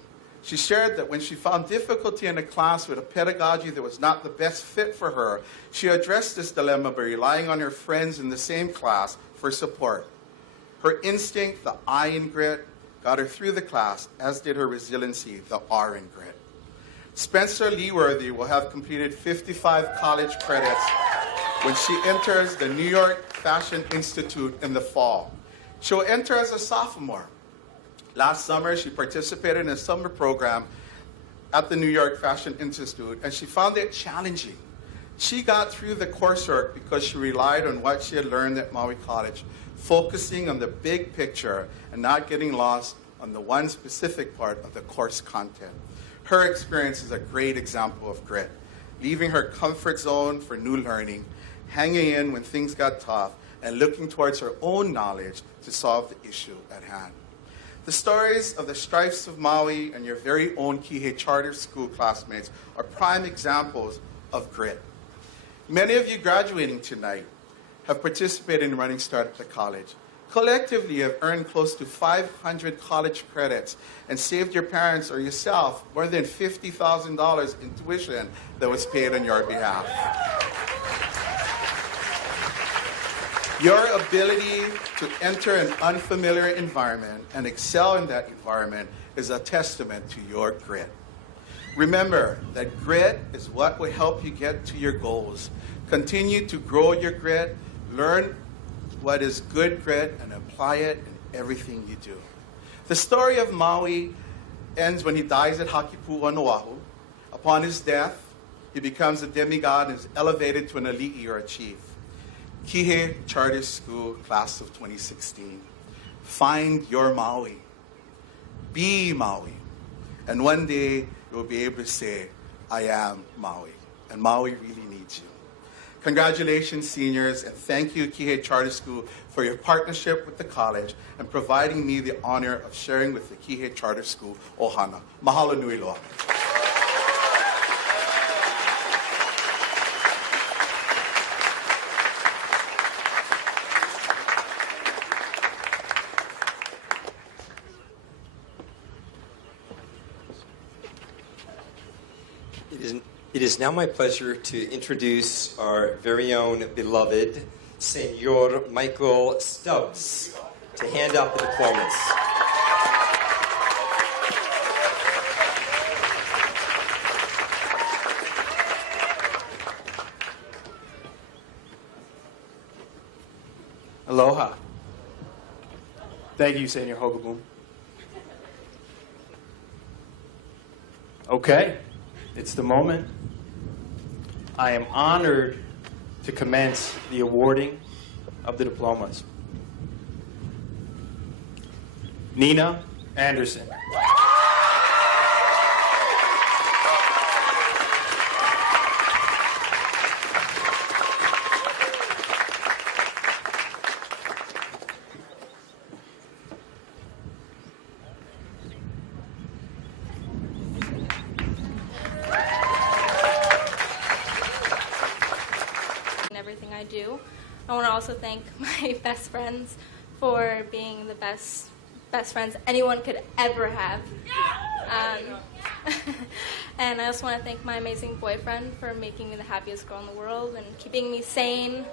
She shared that when she found difficulty in a class with a pedagogy that was not the best fit for her, she addressed this dilemma by relying on her friends in the same class for support. Her instinct, the I in grit, got her through the class, as did her resiliency, the R in grit. Spencer Leeworthy will have completed 55 college credits when she enters the New York Fashion Institute in the fall. She'll enter as a sophomore. Last summer, she participated in a summer program at the New York Fashion Institute, and she found it challenging. She got through the coursework because she relied on what she had learned at Maui College, focusing on the big picture and not getting lost on the one specific part of the course content. Her experience is a great example of grit, leaving her comfort zone for new learning, hanging in when things got tough, and looking towards her own knowledge to solve the issue at hand. The stories of the Stripes of Maui and your very own Kihei Charter School classmates are prime examples of grit. Many of you graduating tonight have participated in Running Start at the college. Collectively, you have earned close to 500 college credits and saved your parents or yourself more than $50,000 in tuition that was paid on your behalf. Your ability to enter an unfamiliar environment and excel in that environment is a testament to your grit. Remember that grit is what will help you get to your goals. Continue to grow your grit, learn what is good grit, and apply it in everything you do. The story of Maui ends when he dies at Hakipu on Oahu. Upon his death, he becomes a demigod and is elevated to an elite or a chief. Kihei Charter School, class of 2016. Find your Maui. Be Maui. And one day, you'll be able to say, I am Maui. And Maui really needs you. Congratulations, seniors, and thank you, Kihei Charter School, for your partnership with the college and providing me the honor of sharing with the Kihei Charter School Ohana. Mahalo nui loa. It is now my pleasure to introduce our very own beloved Senor Michael Stubbs to hand out the diplomas. Aloha. Thank you, Senor Hogaboom. Okay, it's the moment. I am honored to commence the awarding of the diplomas. Nina Anderson. Everything I do. I want to also thank my best friends for being the best friends anyone could ever have. And I also want to thank my amazing boyfriend for making me the happiest girl in the world and keeping me sane.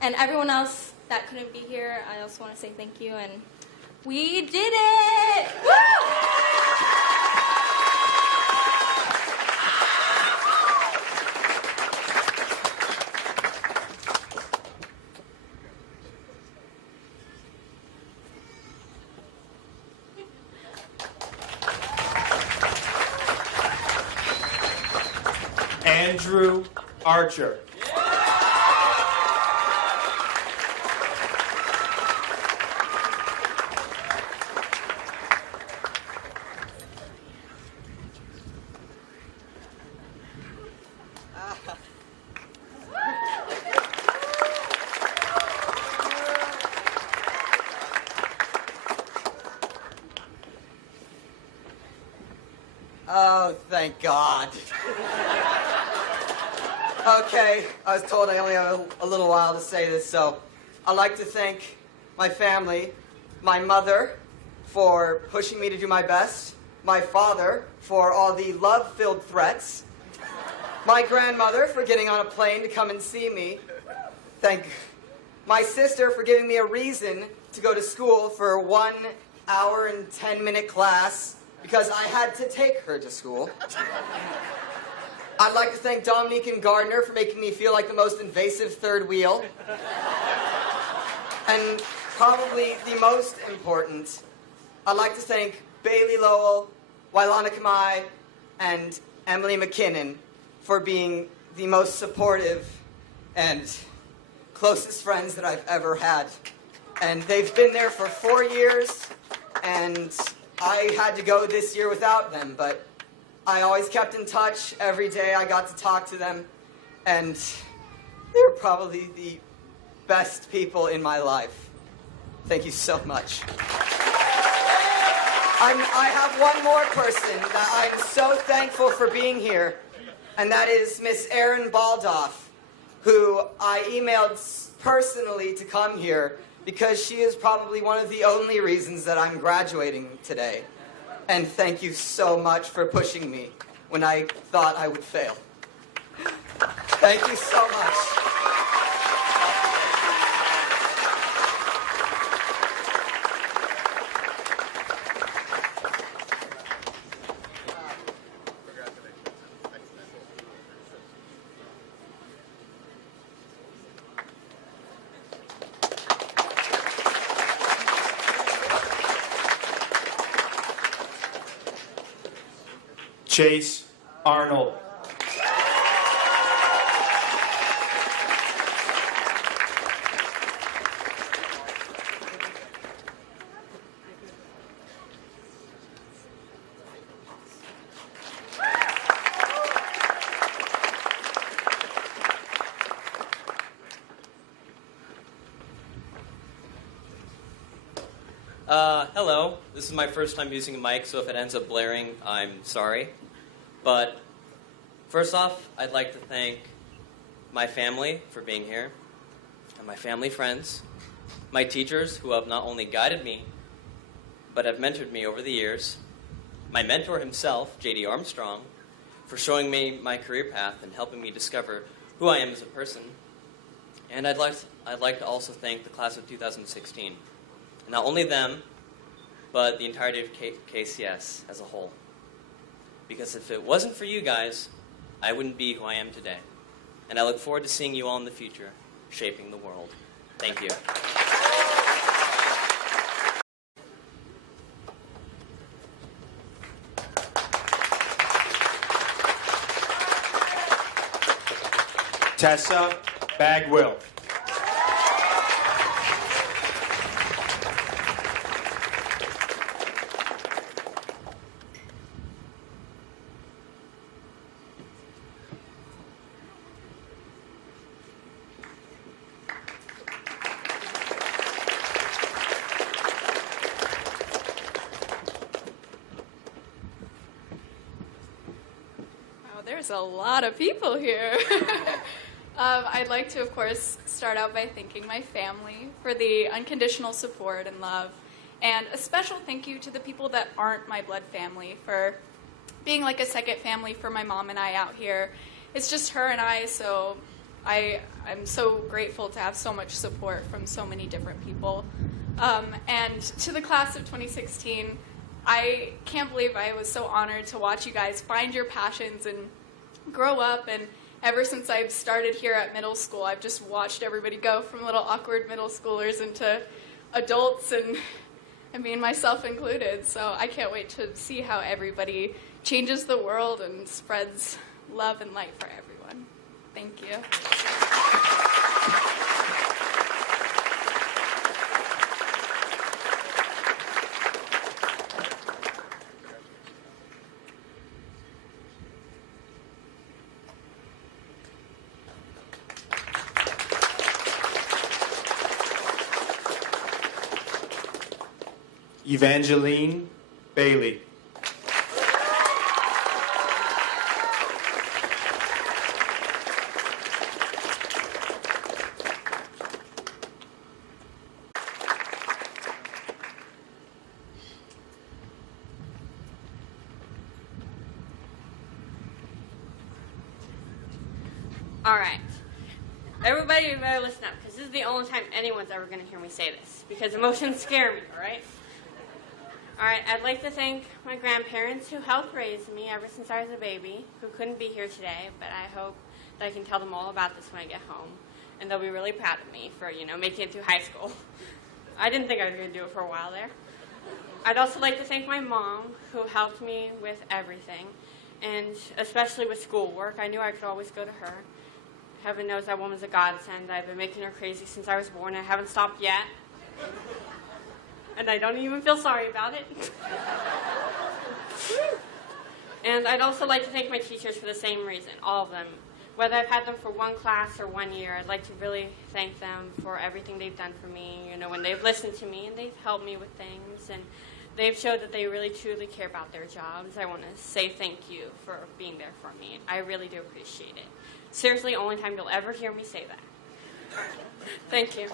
And everyone else that couldn't be here, I also want to say thank you. And we did it! Woo! Andrew Archer. Oh, thank God. Okay, I was told I only have a little while to say this, so I'd like to thank my family, my mother for pushing me to do my best, my father for all the love-filled threats, my grandmother for getting on a plane to come and see me, thank my sister for giving me a reason to go to school for 1 hour and 10-minute class because I had to take her to school. I'd like to thank Dominique and Gardner for making me feel like the most invasive third wheel. And probably the most important, I'd like to thank Bailey Lowell, Wailana Kamai, and Emily McKinnon for being the most supportive and closest friends that I've ever had. And they've been there for 4 years, and I had to go this year without them, but I always kept in touch. Every day I got to talk to them, and they were probably the best people in my life. Thank you so much. I have one more person that I'm so thankful for being here, and that is Miss Erin Baldoff, who I emailed personally to come here because she is probably one of the only reasons that I'm graduating today. And thank you so much for pushing me when I thought I would fail. Thank you so much. Chase Arnold. Hello. This is my first time using a mic, so if it ends up blaring, I'm sorry. But first off, I'd like to thank my family for being here, and my family friends, my teachers who have not only guided me, but have mentored me over the years, my mentor himself, J.D. Armstrong, for showing me my career path and helping me discover who I am as a person. And I'd like to also thank the class of 2016. And not only them, but the entirety of KCS as a whole. Because if it wasn't for you guys, I wouldn't be who I am today. And I look forward to seeing you all in the future, shaping the world. Thank you. Tessa Bagwell. There's a lot of people here. I'd like to, of course, start out by thanking my family for the unconditional support and love, and a special thank you to the people that aren't my blood family for being like a second family for my mom and I out here. It's just her and I, so I'm so grateful to have so much support from so many different people. And to the class of 2016, I can't believe I was so honored to watch you guys find your passions and grow up, and ever since I've started here at middle school, I've just watched everybody go from little awkward middle schoolers into adults, and myself included. So I can't wait to see how everybody changes the world and spreads love and light for everyone. Thank you. Evangeline Bailey. All right. Everybody better listen up, because this is the only time anyone's ever going to hear me say this, because emotions scare me, all right? All right, I'd like to thank my grandparents who helped raise me ever since I was a baby, who couldn't be here today, but I hope that I can tell them all about this when I get home, and they'll be really proud of me for, making it through high school. I didn't think I was going to do it for a while there. I'd also like to thank my mom, who helped me with everything, and especially with schoolwork. I knew I could always go to her. Heaven knows that woman's a godsend. I've been making her crazy since I was born, and I haven't stopped yet. And I don't even feel sorry about it. And I'd also like to thank my teachers for the same reason, all of them. Whether I've had them for one class or 1 year, I'd like to really thank them for everything they've done for me. When they've listened to me and they've helped me with things, and They've showed that they really truly care about their jobs. I want to say thank you for being there for me. I really do appreciate it. Seriously, only time you'll ever hear me say that. Thank you.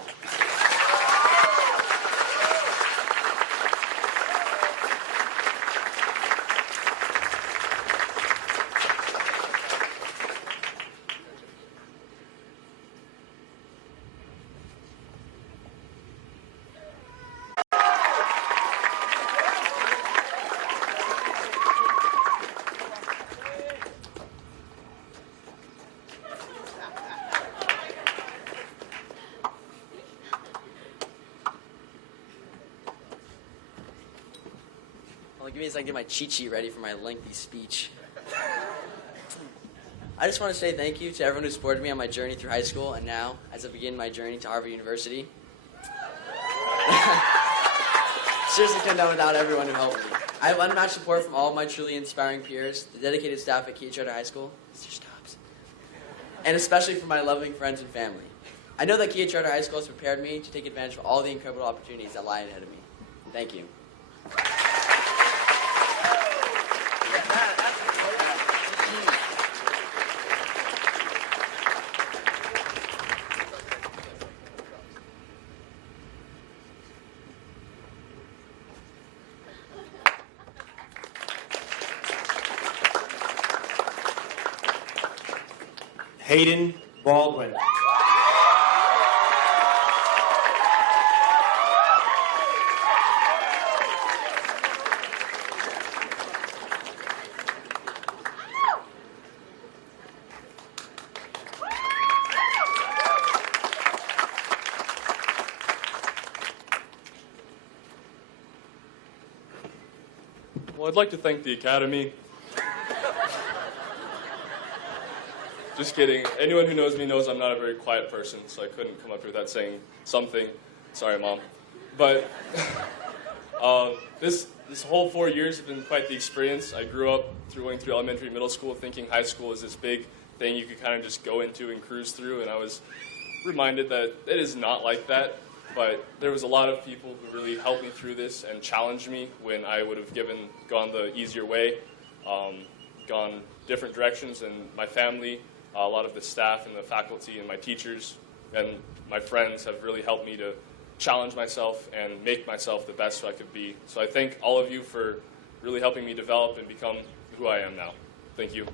Well, give me a second to get my cheat sheet ready for my lengthy speech. I just want to say thank you to everyone who supported me on my journey through high school and now as I begin my journey to Harvard University. Seriously couldn't done without everyone who helped me. I have unmatched support from all of my truly inspiring peers, the dedicated staff at Kihei Charter High School, Mr. Stops, and especially from my loving friends and family. I know that Kihei Charter High School has prepared me to take advantage of all the incredible opportunities that lie ahead of me. Thank you. Hayden Baldwin. Well, I'd like to thank the Academy. Just kidding. Anyone who knows me knows I'm not a very quiet person, so I couldn't come up here without saying something. Sorry, Mom. But this whole 4 years have been quite the experience. I grew up going through elementary and middle school thinking high school is this big thing you could kind of just go into and cruise through, and I was reminded that it is not like that. But there was a lot of people who really helped me through this and challenged me when I would have gone the easier way, gone different directions, and my family, a lot of the staff and the faculty and my teachers and my friends have really helped me to challenge myself and make myself the best I could be. So I thank all of you for really helping me develop and become who I am now. Thank you.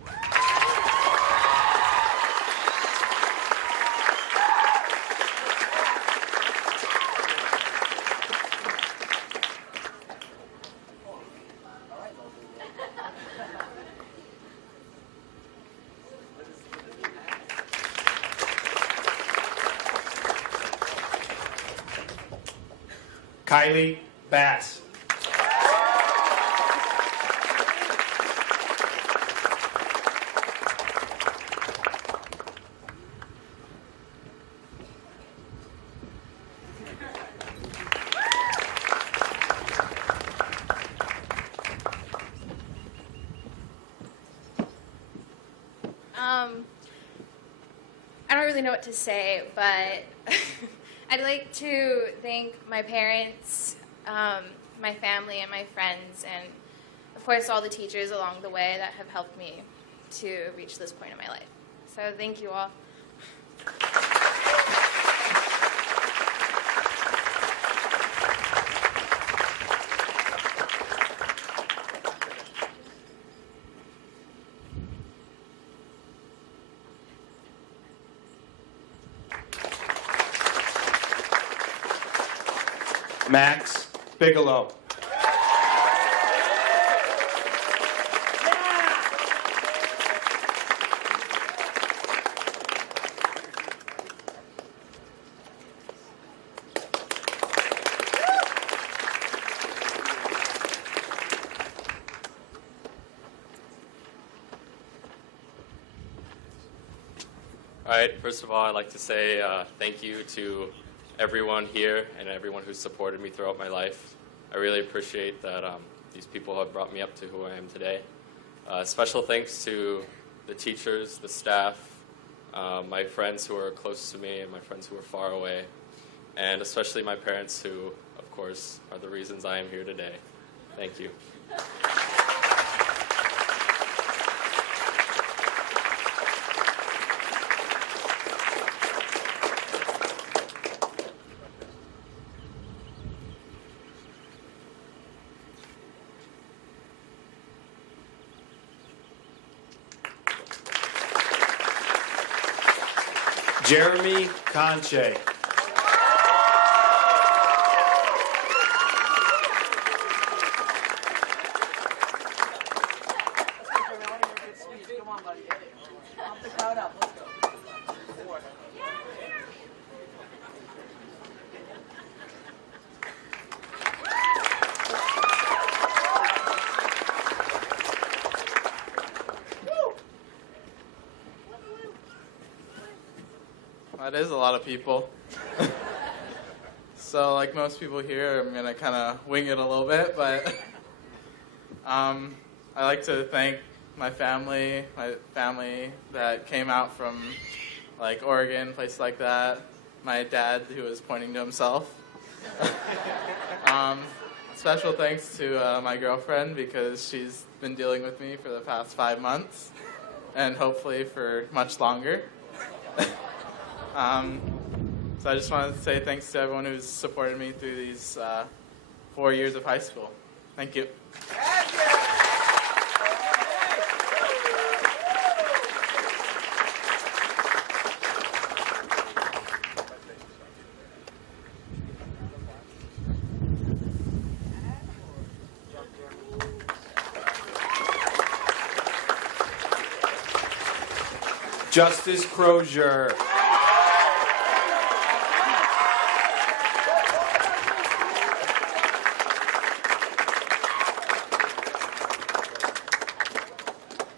Kylie Bass. I don't really know what to say, but I'd like to thank my parents, my family, and my friends, and of course all the teachers along the way that have helped me to reach this point in my life. So thank you all. Max Bigelow. All right, first of all, I'd like to say thank you to everyone here and everyone who's supported me throughout my life. I really appreciate that these people have brought me up to who I am today. Special thanks to the teachers, the staff, my friends who are close to me and my friends who are far away, and especially my parents who, of course, are the reasons I am here today. Thank you. Jeremy Conche. That is a lot of people. So like most people here, I'm going to kind of wing it a little bit, but I like to thank my family that came out from like Oregon, places like that. My dad, who was pointing to himself. Special thanks to my girlfriend, because she's been dealing with me for the past 5 months, and hopefully for much longer. So I just wanted to say thanks to everyone who's supported me through these 4 years of high school. Thank you. Justice Crozier.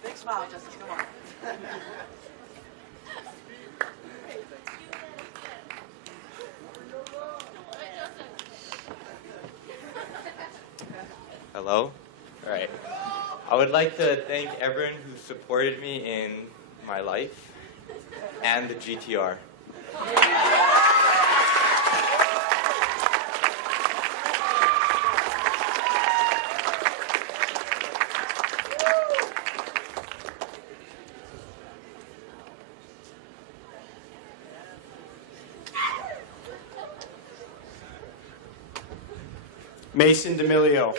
Big smile, Justice, come on. Hello? All right. I would like to thank everyone who supported me in my life and the GTR. Mason D'Amelio.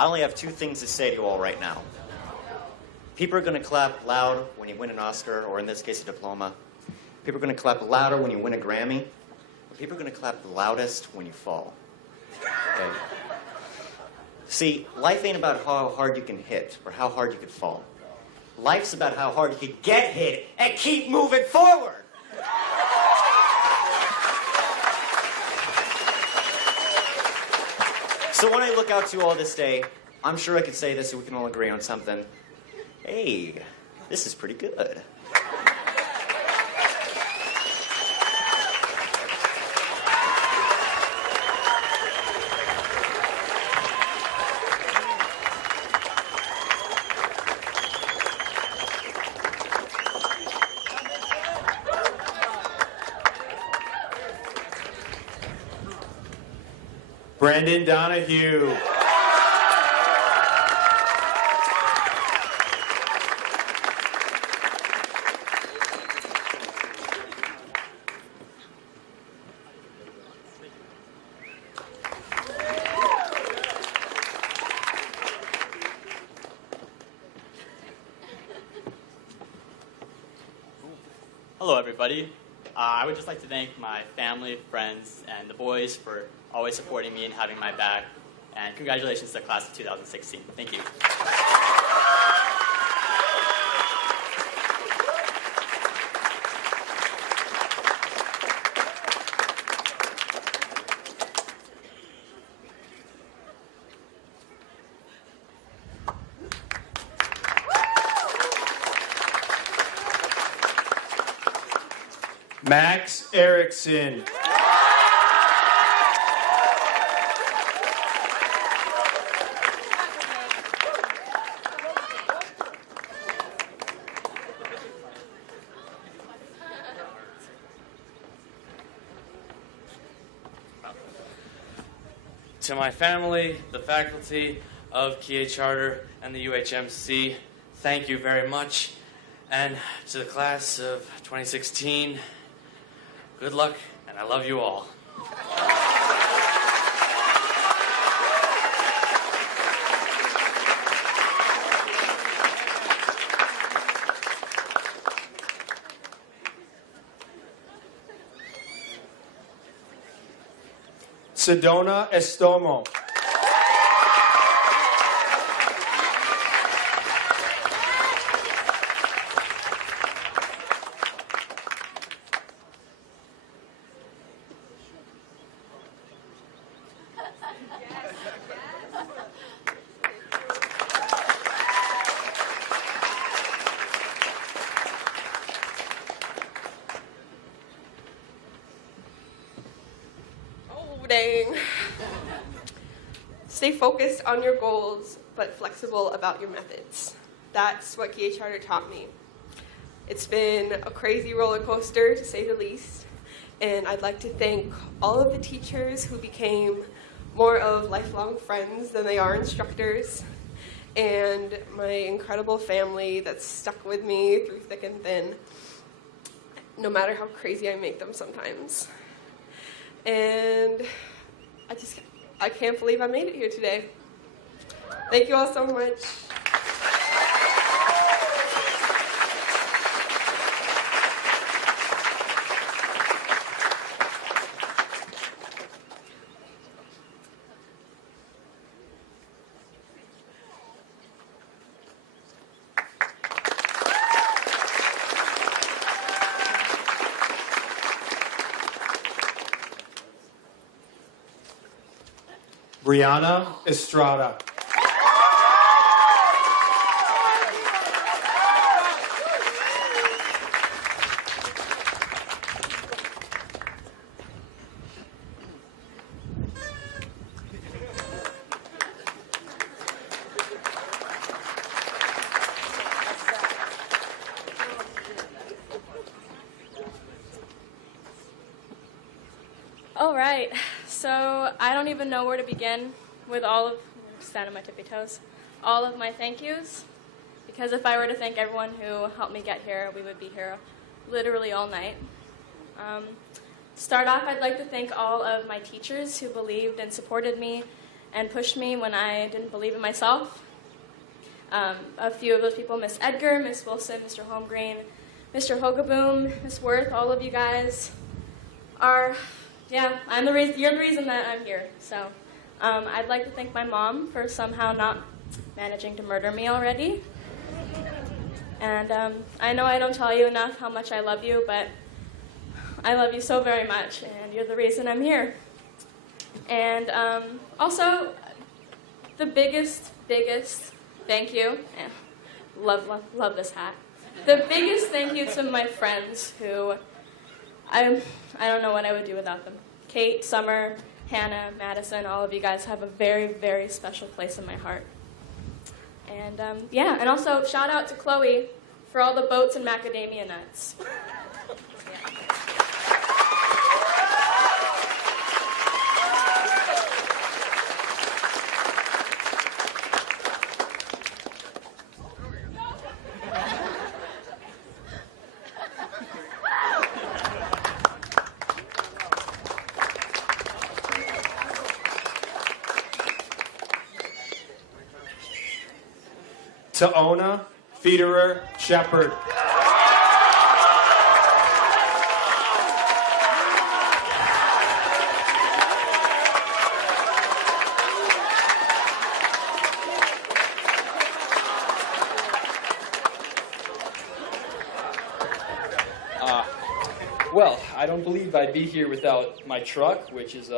I only have 2 things to say to you all right now. People are going to clap loud when you win an Oscar, or in this case, a diploma. People are going to clap louder when you win a Grammy. People are going to clap the loudest when you fall. Okay? See, life ain't about how hard you can hit or how hard you can fall. Life's about how hard you can get hit and keep moving forward. So when I look out to you all this day, I'm sure I could say this so we can all agree on something. Hey, this is pretty good. Brendan Donahue. Hello, everybody. I would just like to thank my family, friends, and the boys for always supporting me and having my back. And congratulations to the class of 2016. Thank you. Max Erickson. to my family, the faculty of Kihei Charter and the UHMC, thank you very much. And to the class of 2016, good luck, and I love you all. Sedona Estomo. Dang. Stay focused on your goals, but flexible about your methods. That's what Kihei Charter taught me. It's been a crazy roller coaster, to say the least, and I'd like to thank all of the teachers who became more of lifelong friends than they are instructors, and my incredible family that's stuck with me through thick and thin, no matter how crazy I make them sometimes. And I can't believe I made it here today. Thank you all so much. Brianna Estrada. All right, so I don't even know where to begin with stand on my tippy toes, all of my thank yous, because if I were to thank everyone who helped me get here, we would be here literally all night. To start off, I'd like to thank all of my teachers who believed and supported me and pushed me when I didn't believe in myself. A few of those people, Miss Edgar, Miss Wilson, Mr. Holmgreen, Mr. Hogaboom, Miss Worth, all of you guys are, yeah, you're the reason that I'm here. So I'd like to thank my mom for somehow not managing to murder me already. And I know I don't tell you enough how much I love you, but I love you so very much, and you're the reason I'm here. And also, the biggest thank you, and love this hat. The biggest thank you to my friends who, I don't know what I would do without them. Kate, Summer, Hannah, Madison, all of you guys have a very, very special place in my heart. And yeah, and also shout out to Chloe for all the boats and macadamia nuts. Taona Federer Shepherd. Well, I don't believe I'd be here without my truck, which is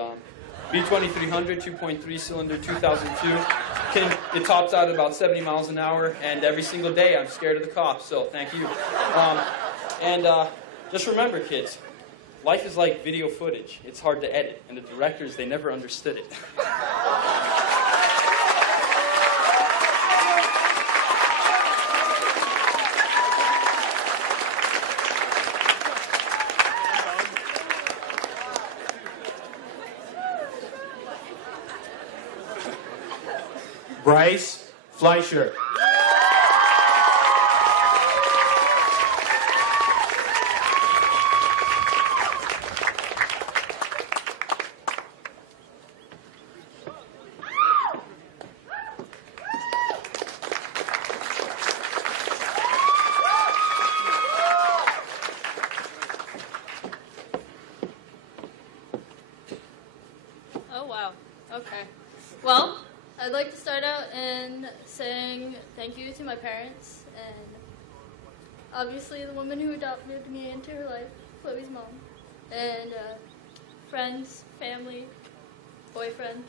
B2300, 2.3 cylinder, 2002. It tops out at about 70 miles an hour, and every single day I'm scared of the cops, so thank you. Just remember, kids, life is like video footage. It's hard to edit, and the directors, they never understood it. Bryce Fleischer. Oh, wow. Okay. Well, I'd like to start out in saying thank you to my parents and obviously the woman who adopted me into her life, Chloe's mom, and friends, family, boyfriend.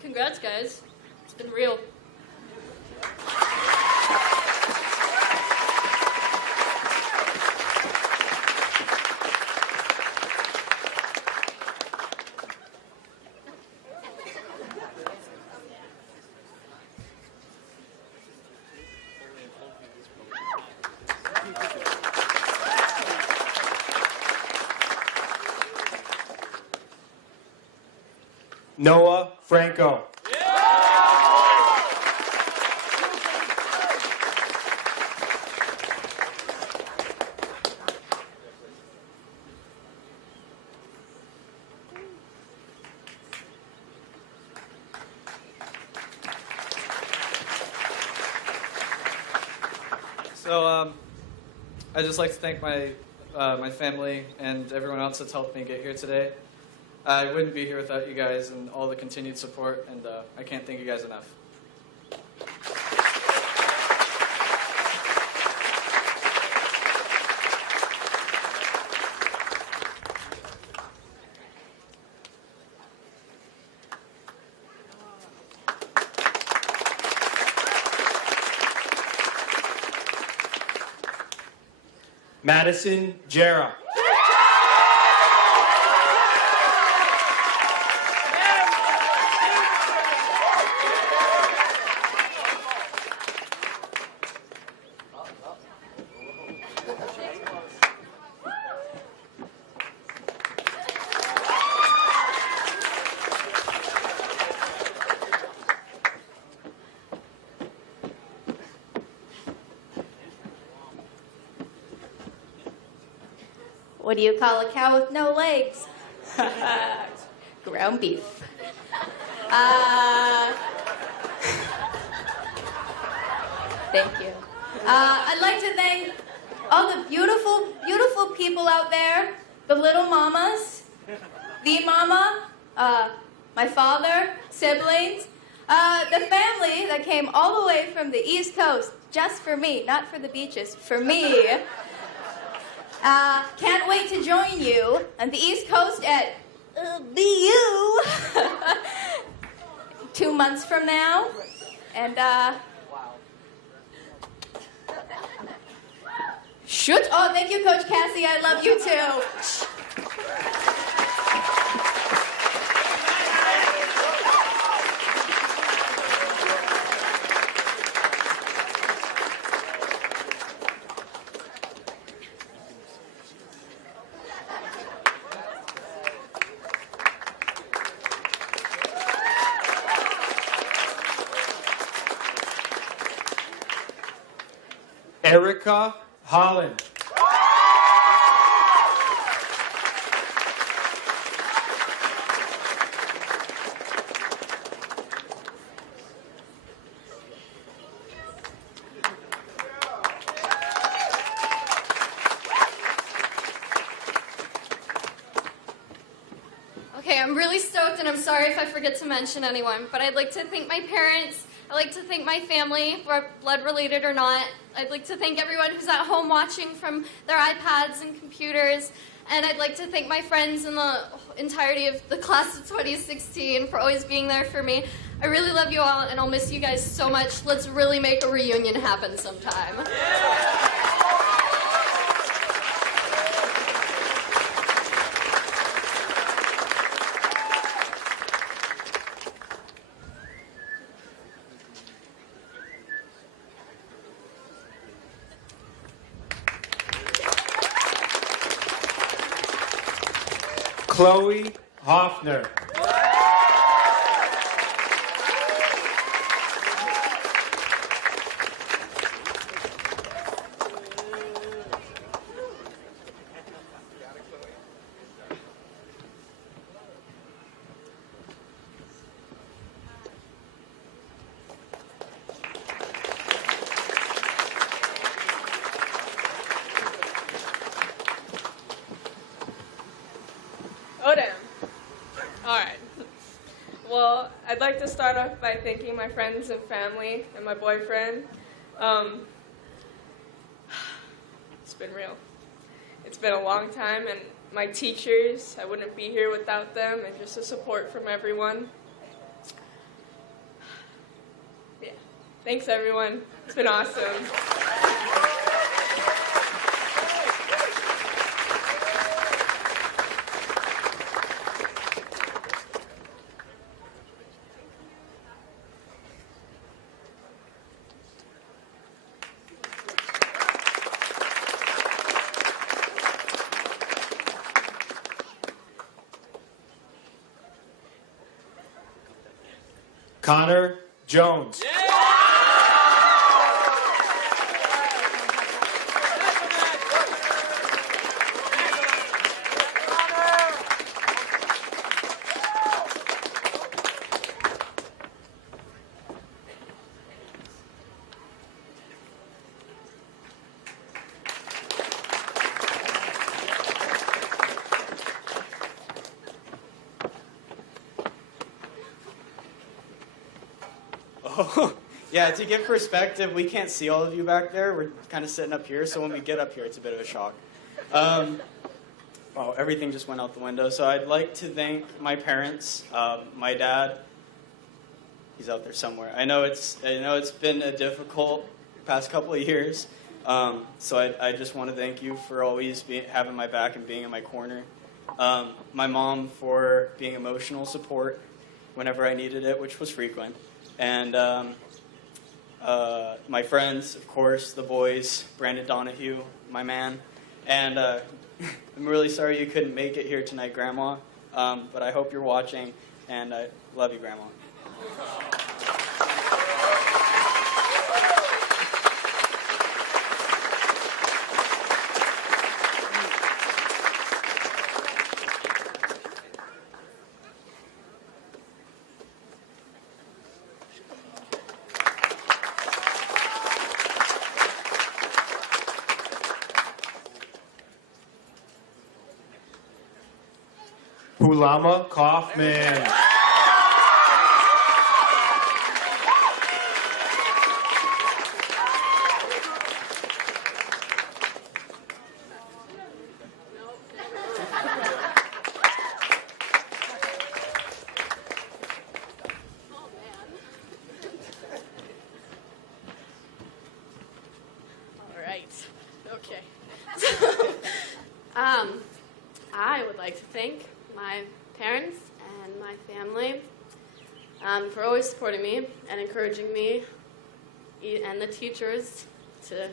Congrats, guys. It's been real. Noah Franco. So I'd just like to thank my family and everyone else that's helped me get here today. I wouldn't be here without you guys and all the continued support, and I can't thank you guys enough. Madison Jera. What do you call a cow with no legs? Ground beef. Thank you. I'd like to thank all the beautiful, beautiful people out there, the little mamas, the mama, my father, siblings, the family that came all the way from the East Coast just for me, not for the beaches, for me. Can't wait to join you on the East Coast at BU 2 months from now. And, shoot. Oh, thank you, Coach Cassie. I love you too. Erica Holland. Okay, I'm really stoked, and I'm sorry if I forget to mention anyone, but I'd like to thank my parents. I'd like to thank my family, blood related or not. I'd like to thank everyone who's at home watching from their iPads and computers. And I'd like to thank my friends in the entirety of the class of 2016 for always being there for me. I really love you all, and I'll miss you guys so much. Let's really make a reunion happen sometime. Chloe Hoffner. Oh, damn. All right. Well, I'd like to start off by thanking my friends and family and my boyfriend. It's been real. It's been a long time, and my teachers, I wouldn't be here without them, and just the support from everyone. Yeah. Thanks, everyone. It's been awesome. Connor Jones. Oh, yeah, to give perspective, we can't see all of you back there. We're kind of sitting up here, so when we get up here, it's a bit of a shock. Oh, everything just went out the window. So I'd like to thank my parents, my dad. He's out there somewhere. I know it's been a difficult past couple of years. So I just want to thank you for always having my back and being in my corner. My mom for being emotional support whenever I needed it, which was frequent. And my friends, of course, the boys, Brandon Donahue, my man. And I'm really sorry you couldn't make it here tonight, Grandma. But I hope you're watching, and I love you, Grandma. Pulama Kaufman. All right. Okay. I would like to thank my parents and my family for always supporting me and encouraging me, and the teachers to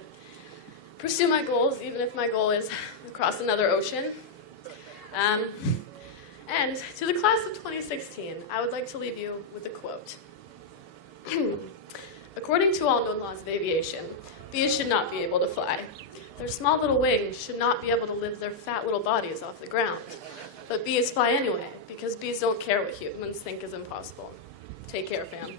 pursue my goals, even if my goal is across another ocean. And to the class of 2016, I would like to leave you with a quote. According to all known laws of aviation, bees should not be able to fly. Their small little wings should not be able to lift their fat little bodies off the ground. But bees fly anyway, because bees don't care what humans think is impossible. Take care, fam.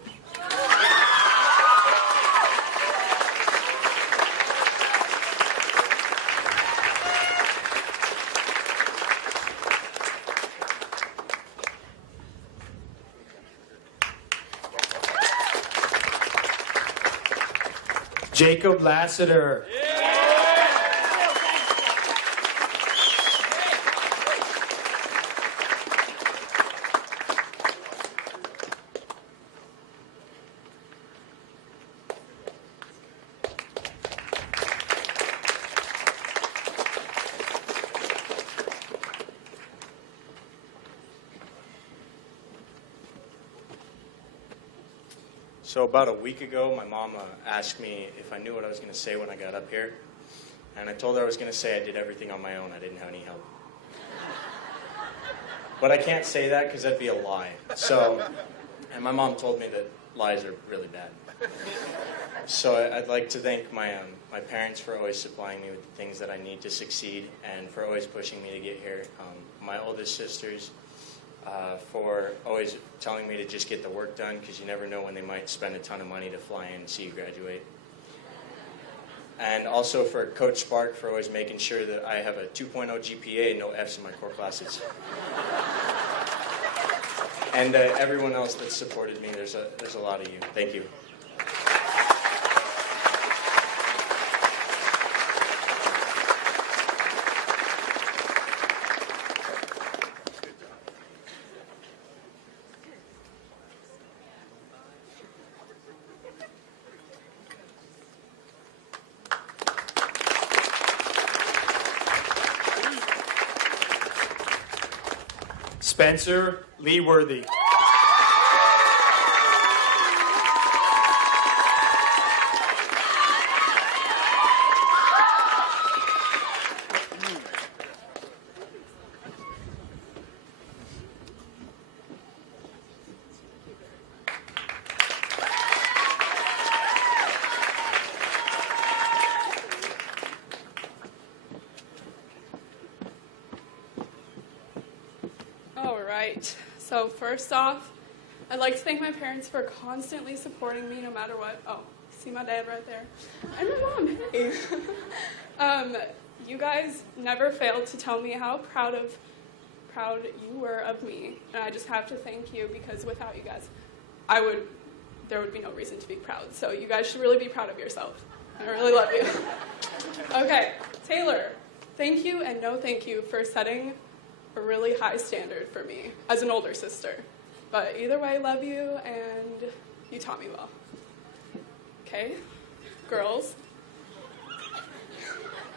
Jacob Lassiter. So about a week ago, my mom asked me if I knew what I was going to say when I got up here. And I told her I was going to say I did everything on my own. I didn't have any help. But I can't say that because that'd be a lie. So, and my mom told me that lies are really bad. So I'd like to thank my parents for always supplying me with the things that I need to succeed and for always pushing me to get here. My oldest sisters, for always telling me to just get the work done because you never know when they might spend a ton of money to fly in and see you graduate. And also for Coach Spark for always making sure that I have a 2.0 GPA and no Fs in my core classes. And everyone else that supported me, there's a lot of you. Thank you. Spencer Lee Worthy. All right. So first off, I'd like to thank my parents for constantly supporting me no matter what. Oh, see my dad right there? And my mom, hey. You guys never failed to tell me how proud you were of me. And I just have to thank you because without you guys, there would be no reason to be proud. So you guys should really be proud of yourself. I really love you. Okay, Taylor, thank you and no thank you for setting a really high standard for me as an older sister. But either way, love you, and you taught me well. Okay, girls.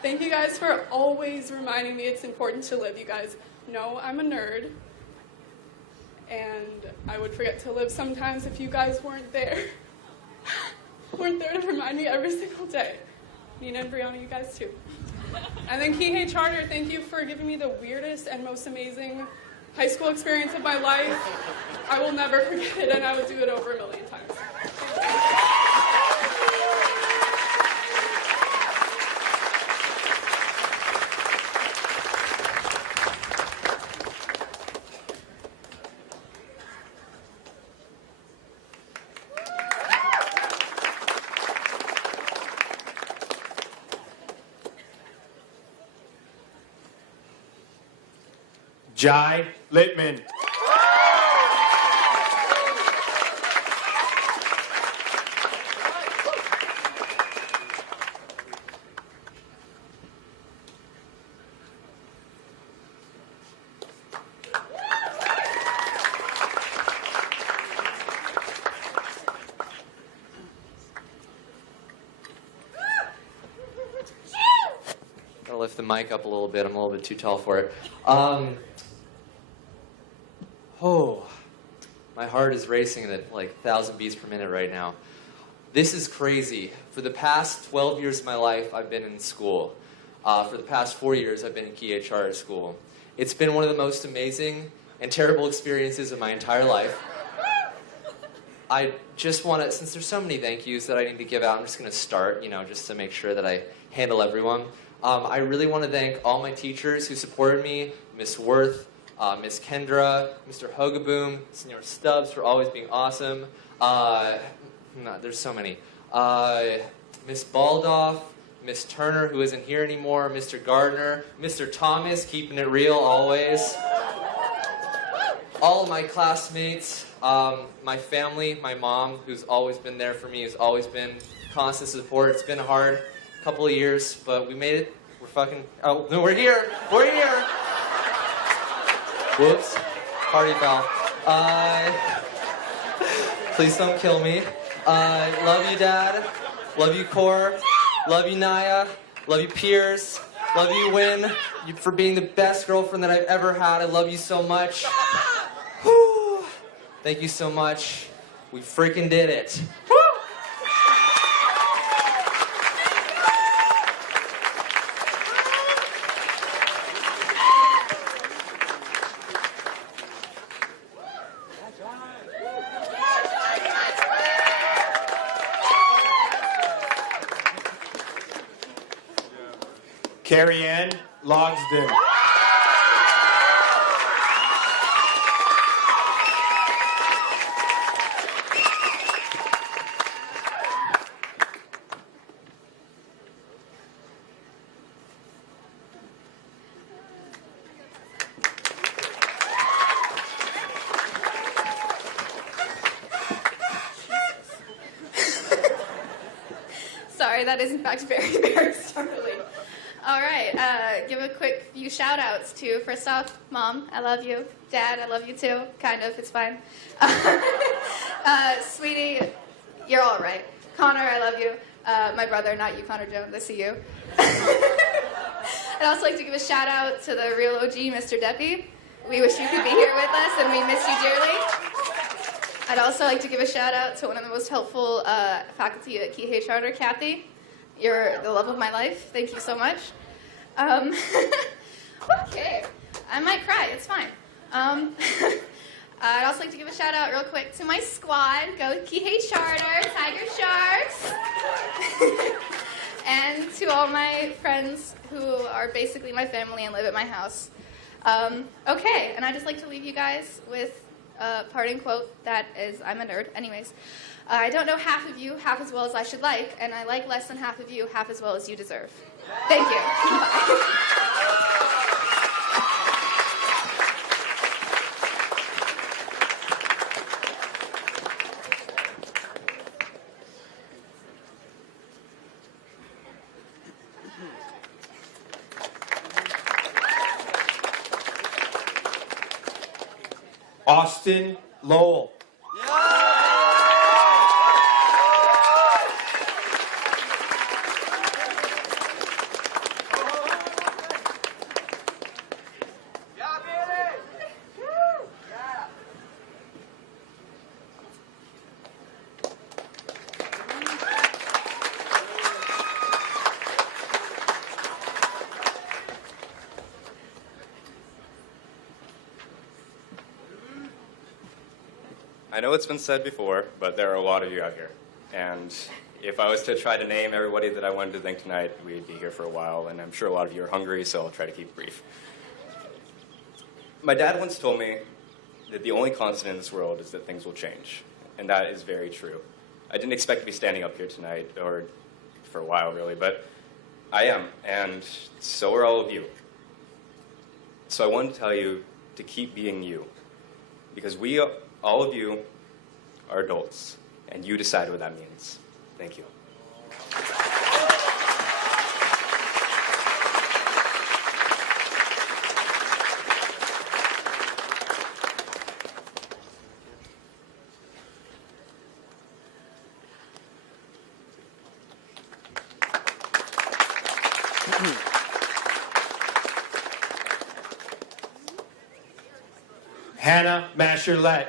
Thank you guys for always reminding me it's important to live. You guys know I'm a nerd, and I would forget to live sometimes if you guys weren't there. Weren't there to remind me every single day. Nina and Brianna, you guys too. And then Kihei Charter, thank you for giving me the weirdest and most amazing high school experience of my life. I will never forget it, and I would do it over 1,000,000 times. Jai Littman. Gotta lift the mic up a little bit. I'm a little bit too tall for it. Oh, my heart is racing at like 1,000 beats per minute right now. This is crazy. For the past 12 years of my life, I've been in school. For the past 4 years, I've been in Kihei Charter School. It's been one of the most amazing and terrible experiences of my entire life. I just want to, since there's so many thank yous that I need to give out, I'm just going to start, just to make sure that I handle everyone. I really want to thank all my teachers who supported me, Miss Worth, Miss Kendra, Mr. Hogaboom, Senor Stubbs for always being awesome. There's so many. Miss Baldoff, Miss Turner, who isn't here anymore, Mr. Gardner, Mr. Thomas, keeping it real always. All of my classmates, my family, my mom, who's always been there for me, who's always been constant support. It's been a hard couple of years, but we made it. Oh, no, we're here. We're here. Whoops. Party foul. Please don't kill me. Love you, Dad. Love you, Core. Love you, Naya. Love you, Piers. Love you, Win, for being the best girlfriend that I've ever had. I love you so much. Whew. Thank you so much. We freaking did it. Woo! Carrie Ann Logsden. sorry. That is, in fact, very, very startling. All right. Give a quick few shout-outs to, first off, Mom, I love you. Dad, I love you too. Kind of. It's fine. Sweetie, you're all right. Connor, I love you. My brother, not you, Connor Jones. I see you. I'd also like to give a shout-out to the real OG, Mr. Deppy. We wish you could be here with us, and we miss you dearly. I'd also like to give a shout-out to one of the most helpful faculty at Kihei Charter, Kathy. You're the love of my life. Thank you so much. Okay. I might cry. It's fine. I'd also like to give a shout-out real quick to my squad. Go Kihei Charter, Tiger Sharks. And to all my friends who are basically my family and live at my house. Okay, and I'd just like to leave you guys with a parting quote that is, I'm a nerd. Anyways, I don't know half of you half as well as I should like, and I like less than half of you half as well as you deserve. Thank you. Austin Lowell. I know it's been said before, but there are a lot of you out here. And if I was to try to name everybody that I wanted to thank tonight, we'd be here for a while, and I'm sure a lot of you are hungry, so I'll try to keep it brief. My dad once told me that the only constant in this world is that things will change, and that is very true. I didn't expect to be standing up here tonight, or for a while really, but I am, and so are all of you. So I wanted to tell you to keep being you, because all of you are adults, and you decide what that means. Thank you. Hannah Masherlette.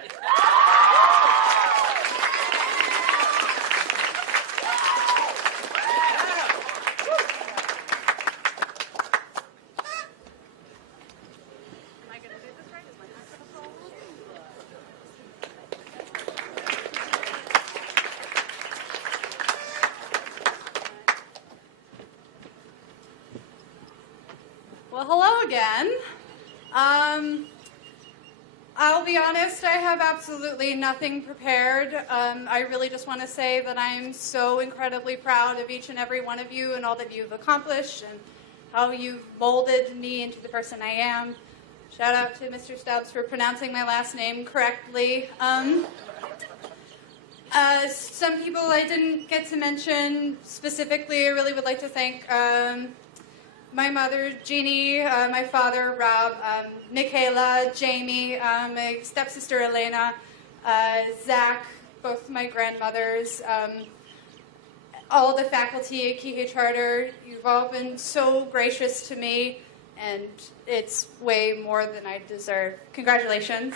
Well, hello again. I'll be honest, I have absolutely nothing prepared. I really just want to say that I'm so incredibly proud of each and every one of you and all that you've accomplished and how you've molded me into the person I am. Shout out to Mr. Stubbs for pronouncing my last name correctly. Some people I didn't get to mention specifically, I really would like to thank my mother, Jeannie, my father, Rob, Michaela, Jamie, my stepsister, Elena, Zach, both my grandmothers, all the faculty at Kihei Charter. You've all been so gracious to me, and it's way more than I deserve. Congratulations.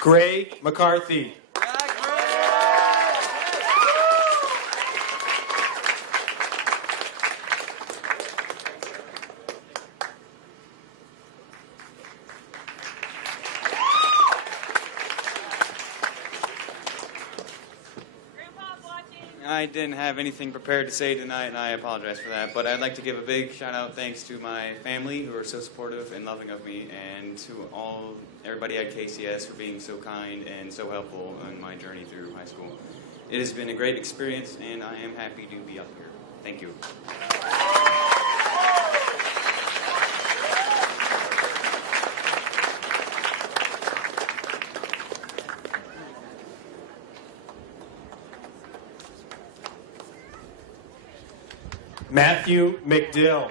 Gray McCarthy. I didn't have anything prepared to say tonight, and I apologize for that. But I'd like to give a big shout-out thanks to my family, who are so supportive and loving of me, and to everybody at KCS for being so kind and so helpful on my journey through high school. It has been a great experience, and I am happy to be up here. Thank you. Matthew McDill.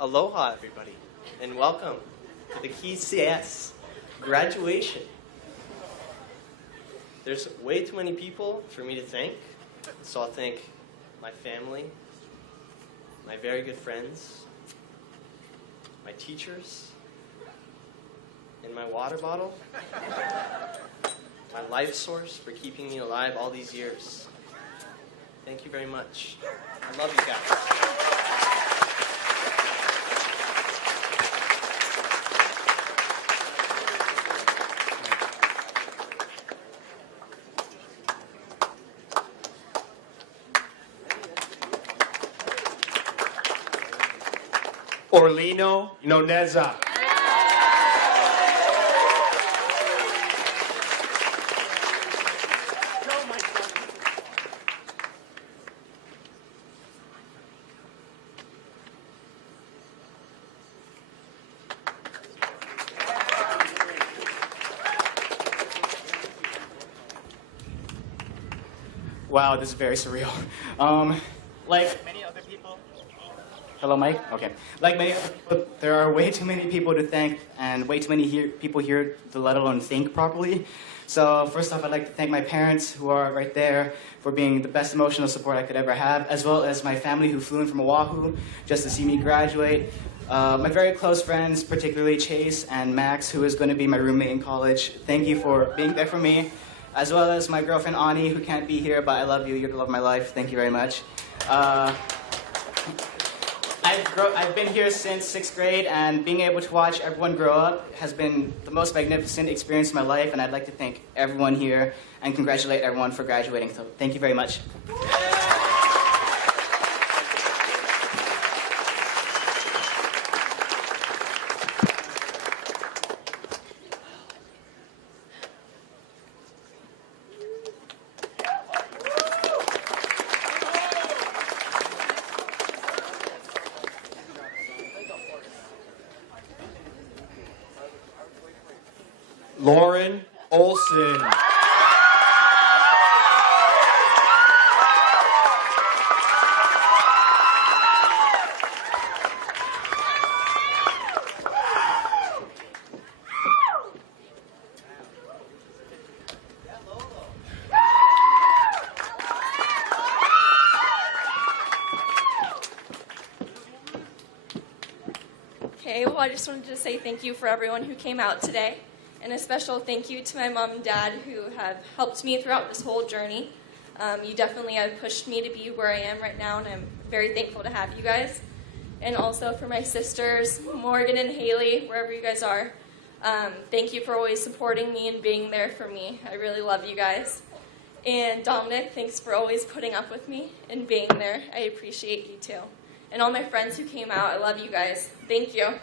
Aloha, everybody, and welcome to the KCS graduation. There's way too many people for me to thank, so I'll thank my family, my very good friends, my teachers, and my water bottle, my life source for keeping me alive all these years. Thank you very much. I love you guys. Orlino Noneza. Wow, this is very surreal. Like many other people. Hello, Mike? Okay. Like many other people, there are way too many people to thank and way too many people here to let alone think properly. So first off, I'd like to thank my parents who are right there for being the best emotional support I could ever have, as well as my family who flew in from Oahu just to see me graduate. My very close friends, particularly Chase and Max, who is going to be my roommate in college. Thank you for being there for me. As well as my girlfriend Ani, who can't be here, but I love you. You're the love of my life. Thank you very much. I've been here since 6th grade, and being able to watch everyone grow up has been the most magnificent experience of my life, and I'd like to thank everyone here and congratulate everyone for graduating. So thank you very much. Lauren Olson. Okay, well, I just wanted to say thank you for everyone who came out today. And a special thank you to my mom and dad who have helped me throughout this whole journey. You definitely have pushed me to be where I am right now, and I'm very thankful to have you guys. And also for my sisters, Morgan and Haley, wherever you guys are. Thank you for always supporting me and being there for me. I really love you guys. And Dominic, thanks for always putting up with me and being there. I appreciate you too. And all my friends who came out, I love you guys. Thank you.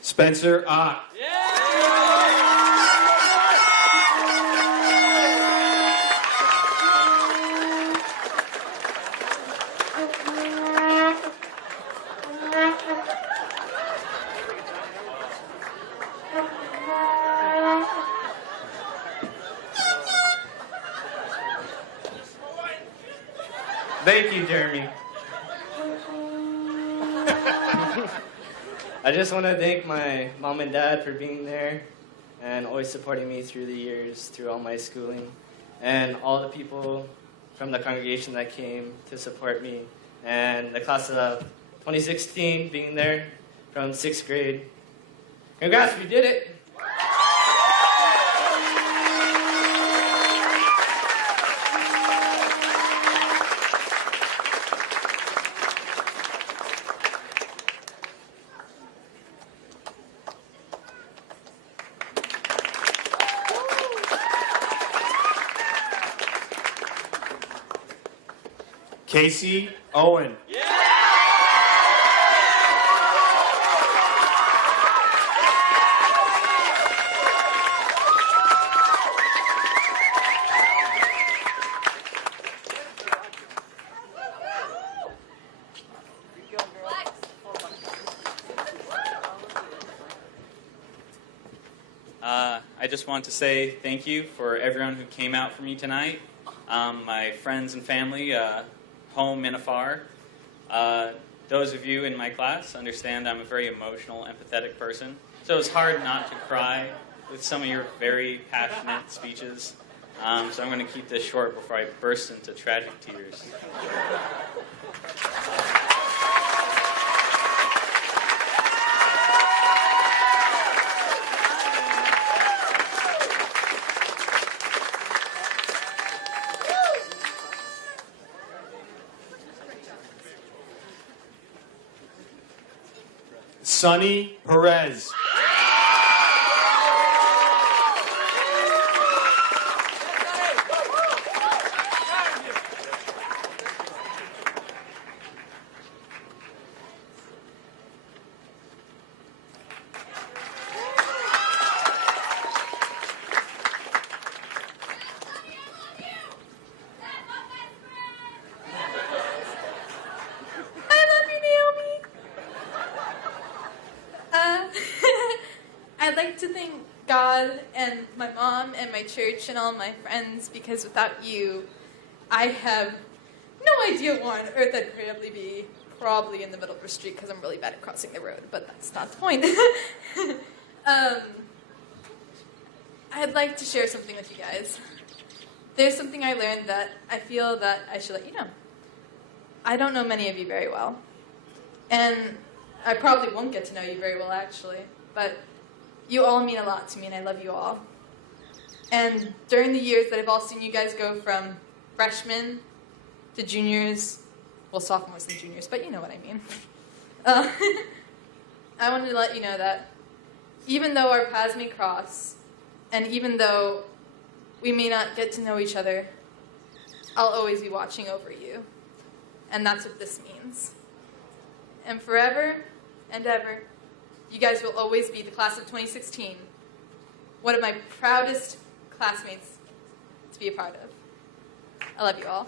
Spencer Ott. Thank you, Jeremy. I just want to thank my mom and dad for being there and always supporting me through the years, through all my schooling, and all the people from the congregation that came to support me, and the class of 2016 being there from 6th grade. Congrats, we did it! Casey Owen. I just want to say thank you for everyone who came out for me tonight. My friends and family, home and afar. Those of you in my class understand I'm a very emotional, empathetic person. So it's hard not to cry with some of your very passionate speeches. So I'm going to keep this short before I burst into tragic tears. Sonny Perez. I'd like to thank God and my mom and my church and all my friends, because without you, I have no idea where on earth I'd probably in the middle of the street, because I'm really bad at crossing the road, but that's not the point. I'd like to share something with you guys. There's something I learned that I feel that I should let you know. I don't know many of you very well, and I probably won't get to know you very well, actually, but you all mean a lot to me, and I love you all. And during the years that I've all seen you guys go from freshmen to juniors, well, sophomores and juniors, but you know what I mean. I wanted to let you know that even though our paths may cross, and even though we may not get to know each other, I'll always be watching over you. And that's what this means. And forever and ever, you guys will always be the class of 2016, one of my proudest classmates to be a part of. I love you all.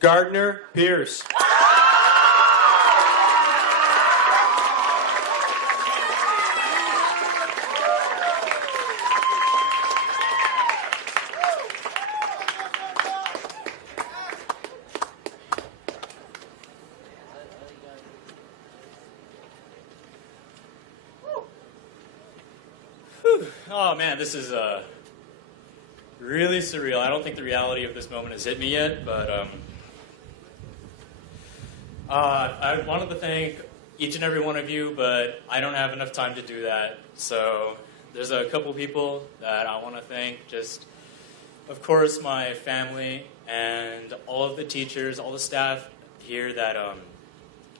Gardner Pierce. Oh man, this is really surreal. I don't think the reality of this moment has hit me yet, but I wanted to thank each and every one of you, but I don't have enough time to do that. So there's a couple people that I want to thank. Just, of course, my family and all of the teachers, all the staff here that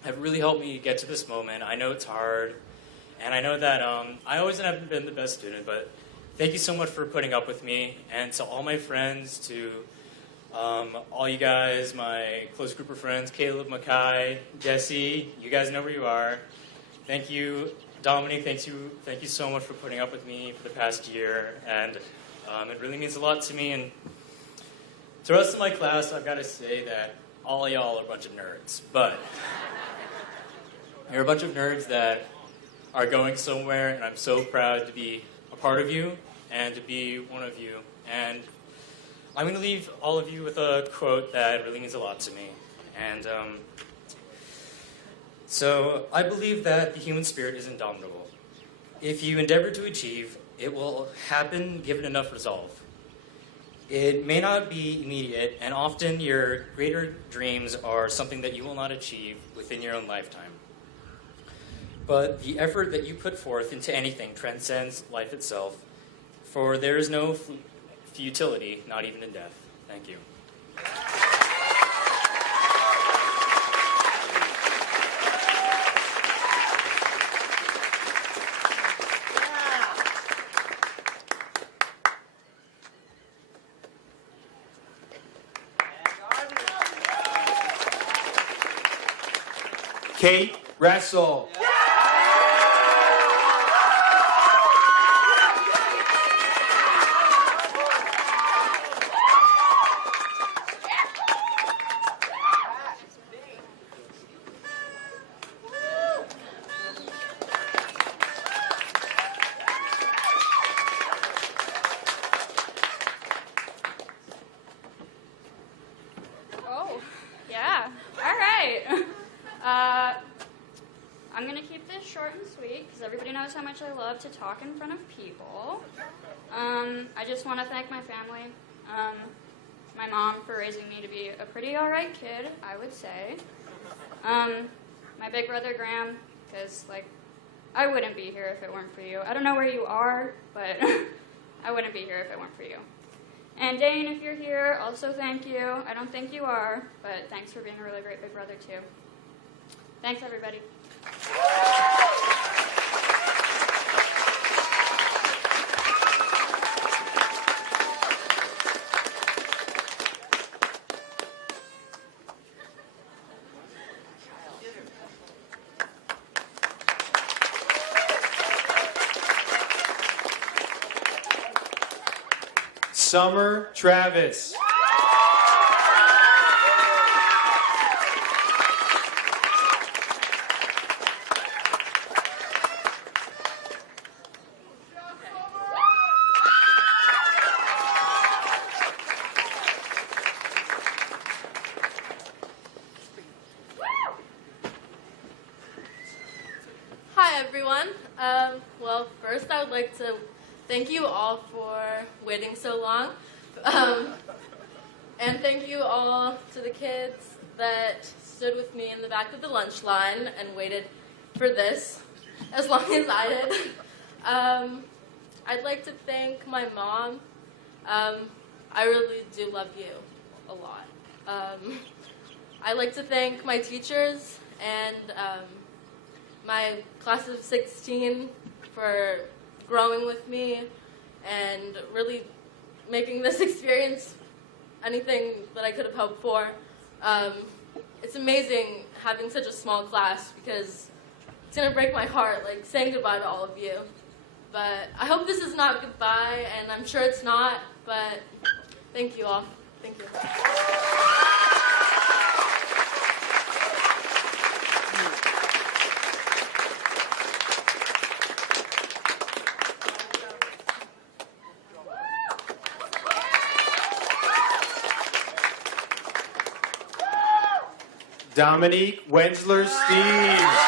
have really helped me get to this moment. I know it's hard, and I know that I always haven't been the best student, but thank you so much for putting up with me. And to all my friends, to all you guys, my close group of friends, Caleb, Makai, Jesse, you guys know where you are. Thank you, Dominic, thank you so much for putting up with me for the past year. And It really means a lot to me, and to the rest of my class, I've got to say that all of y'all are a bunch of nerds. But you're a bunch of nerds that are going somewhere, and I'm so proud to be a part of you and to be one of you. And I'm going to leave all of you with a quote that really means a lot to me. And so I believe that the human spirit is indomitable. If you endeavor to achieve, it will happen given enough resolve. It may not be immediate, and often your greater dreams are something that you will not achieve within your own lifetime. But the effort that you put forth into anything transcends life itself, for there is no futility, not even in death. Thank you. Kate Russell. Oh, yeah. All right. I'm going to keep this short and sweet because everybody knows how much I love to talk in front of people. I just want to thank my family, my mom for raising me to be a pretty all right kid, I would say. My big brother Graham, because, like, I wouldn't be here if it weren't for you. I don't know where you are, but I wouldn't be here if it weren't for you. And Dane, if you're here, also thank you. I don't think you are, but thanks for being a really great big brother, too. Thanks, everybody. Summer Travis. Hi, everyone. Well, first I would like to thank you all for waiting so long. And thank you all to the kids that stood with me in the back of the lunch line and waited for this as long as I did. I'd like to thank my mom. I really do love you a lot. I'd like to thank my teachers and my class of 16 for growing with me and really making this experience anything that I could have hoped for. It's amazing having such a small class because it's going to break my heart, like, saying goodbye to all of you. But I hope this is not goodbye, and I'm sure it's not, but thank you all. Thank you. Dominique Wensler-Steves.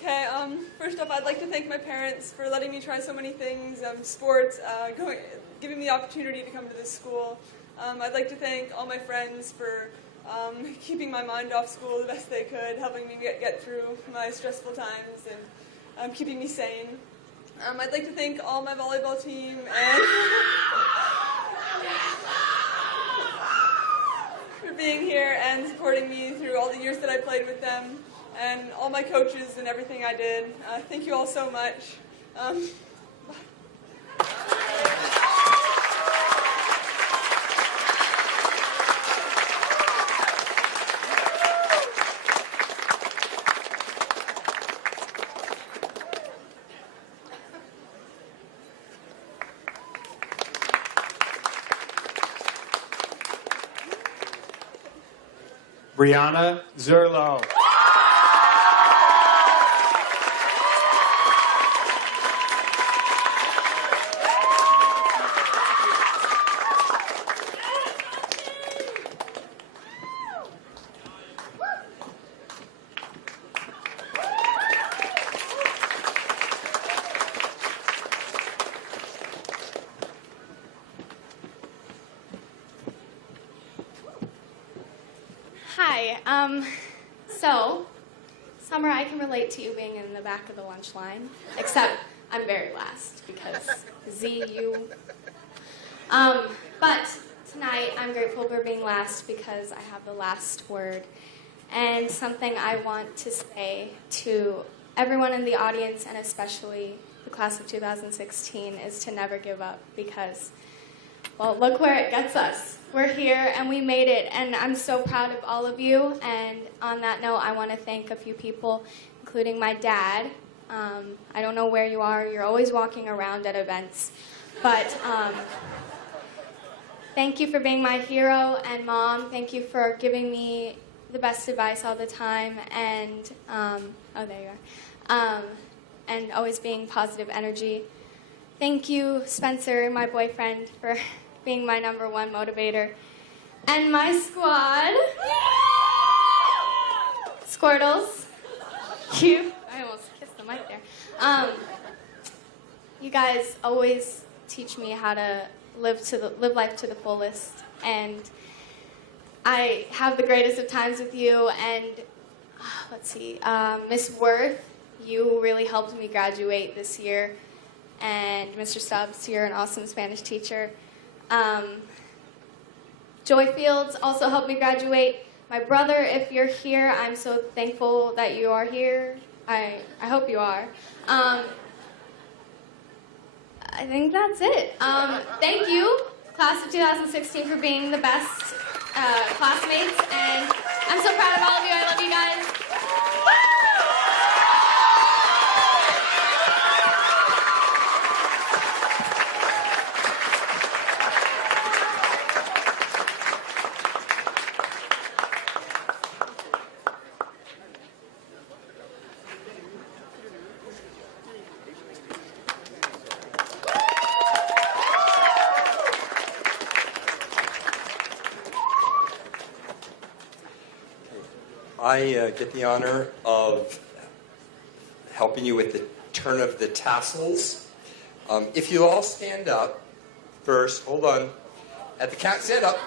Okay, first off, I'd like to thank my parents for letting me try so many things, sports, giving me the opportunity to come to this school. I'd like to thank all my friends for keeping my mind off school the best they could, helping me get through my stressful times, and keeping me sane. I'd like to thank all my volleyball team and for being here and supporting me through all the years that I played with them. and all my coaches and everything I did. Thank you all so much. Brianna Zerlo. Hi. So, Summer, I can relate to you being in the back of the lunch line, except I'm very last because you. But tonight I'm grateful for being last because I have the last word. And something I want to say to everyone in the audience, and especially the class of 2016, is to never give up because, well, look where it gets us. We're here and we made it, and I'm so proud of all of you. And on that note, I want to thank a few people, including my dad. I don't know where you are. You're always walking around at events. But thank you for being my hero. And Mom, thank you for giving me the best advice all the time. And, oh, there you are. And always being positive energy. Thank you, Spencer, my boyfriend, for being my #1 motivator. And my squad, Squirtles, I almost kissed the mic there. You guys always teach me how to live life to the fullest, and I have the greatest of times with you. And let's see, Miss Worth, you really helped me graduate this year, and Mr. Stubbs, you're an awesome Spanish teacher. Joy Fields also helped me graduate. My brother, if you're here, I'm so thankful that you are here. I hope you are. I think that's it. Thank you, class of 2016, for being the best classmates, and I'm so proud of all of you. I love you guys. I get the honor of helping you with the turn of the tassels. If you all stand up first, hold on. At the count, stand up.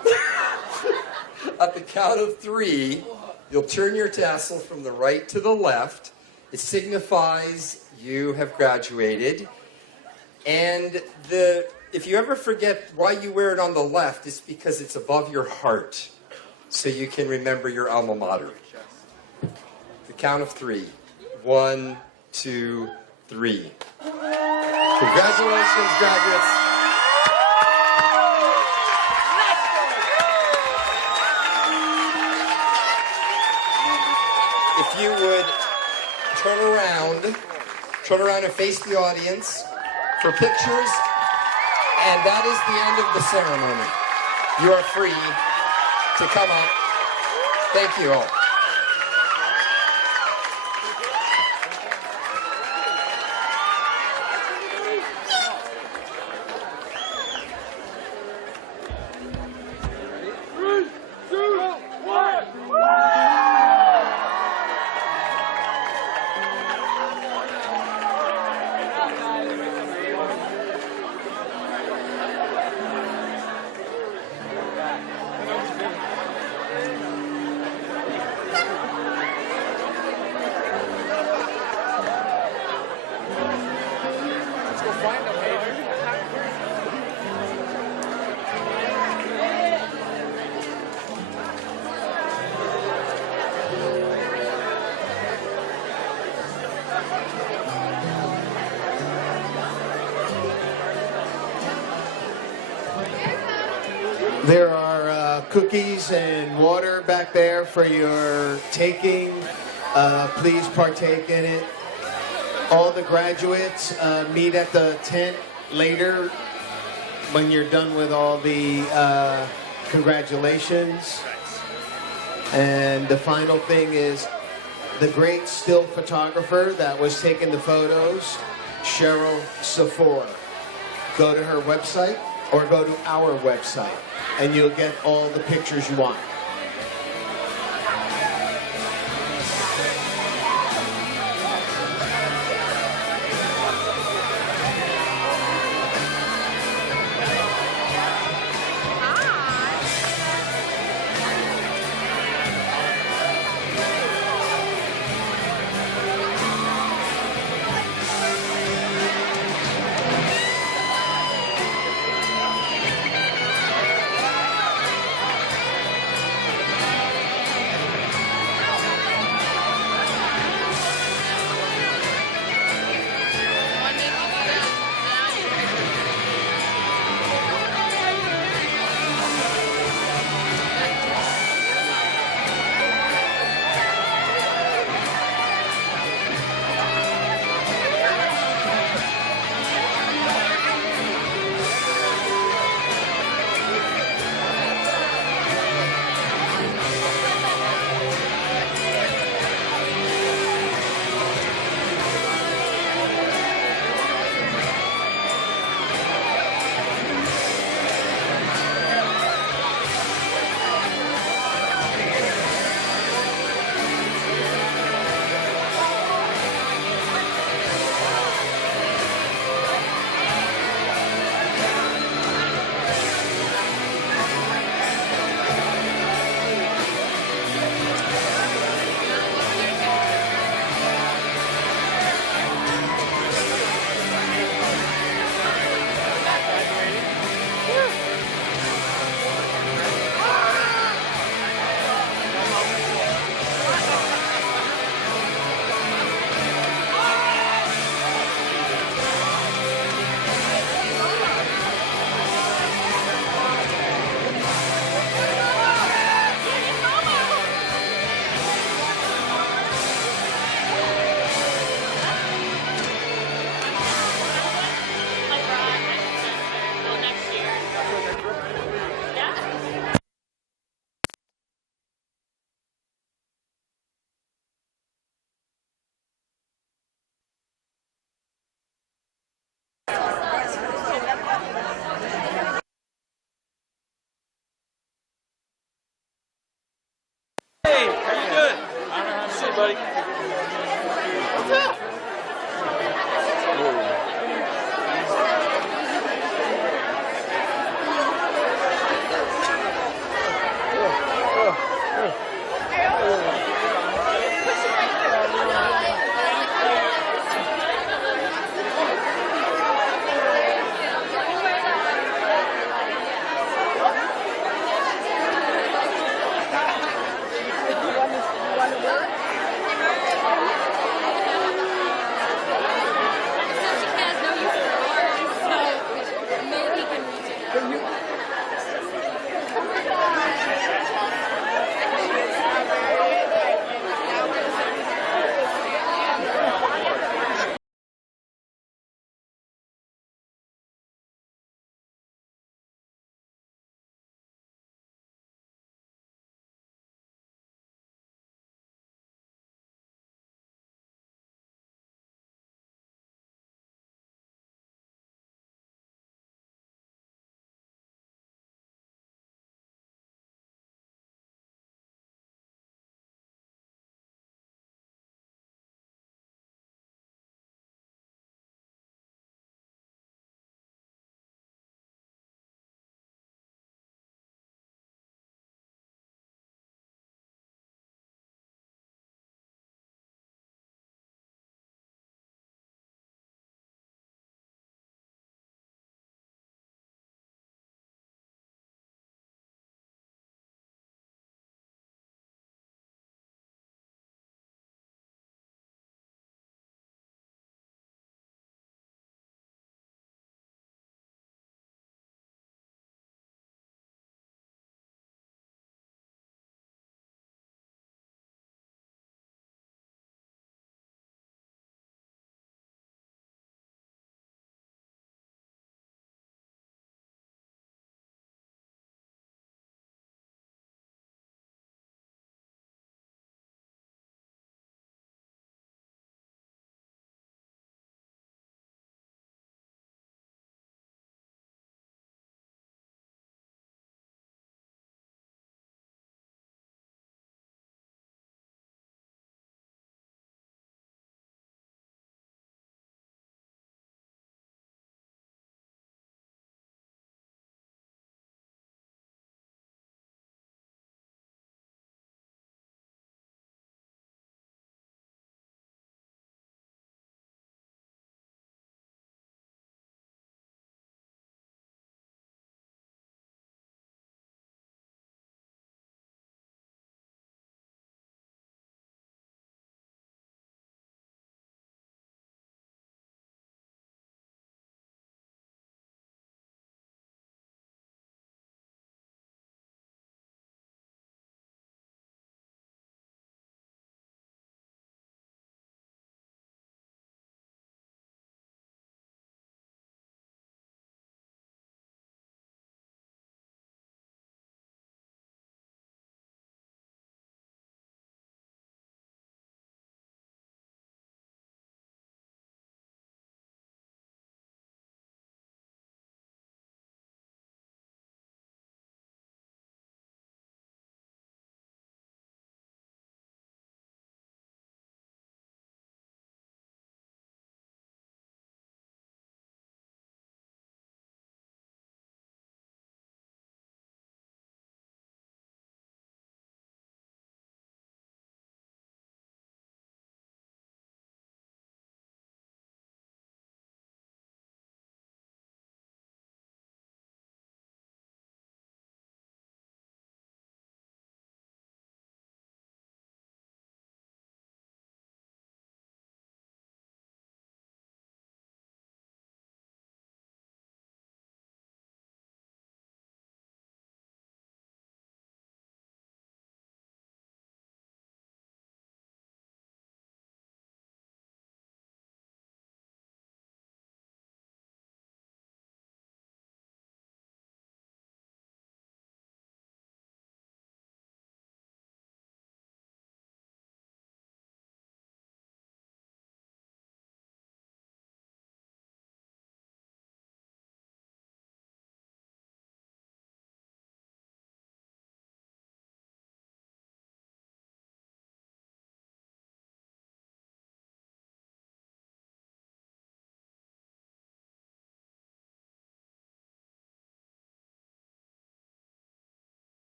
At the count of 3, you'll turn your tassel from the right to the left. It signifies you have graduated. And if you ever forget why you wear it on the left, it's because it's above your heart, so you can remember your alma mater. The count of 3. 1, 2, 3. Congratulations, graduates. If you would turn around and face the audience for pictures, and that is the end of the ceremony. You are free to come up. Thank you all. There are cookies and water back there for your taking. Please partake in it. All the graduates meet at the tent later when you're done with all the congratulations. And the final thing is the great still photographer that was taking the photos, Cheryl Safor. Go to her website or go to our website and you'll get all the pictures you want.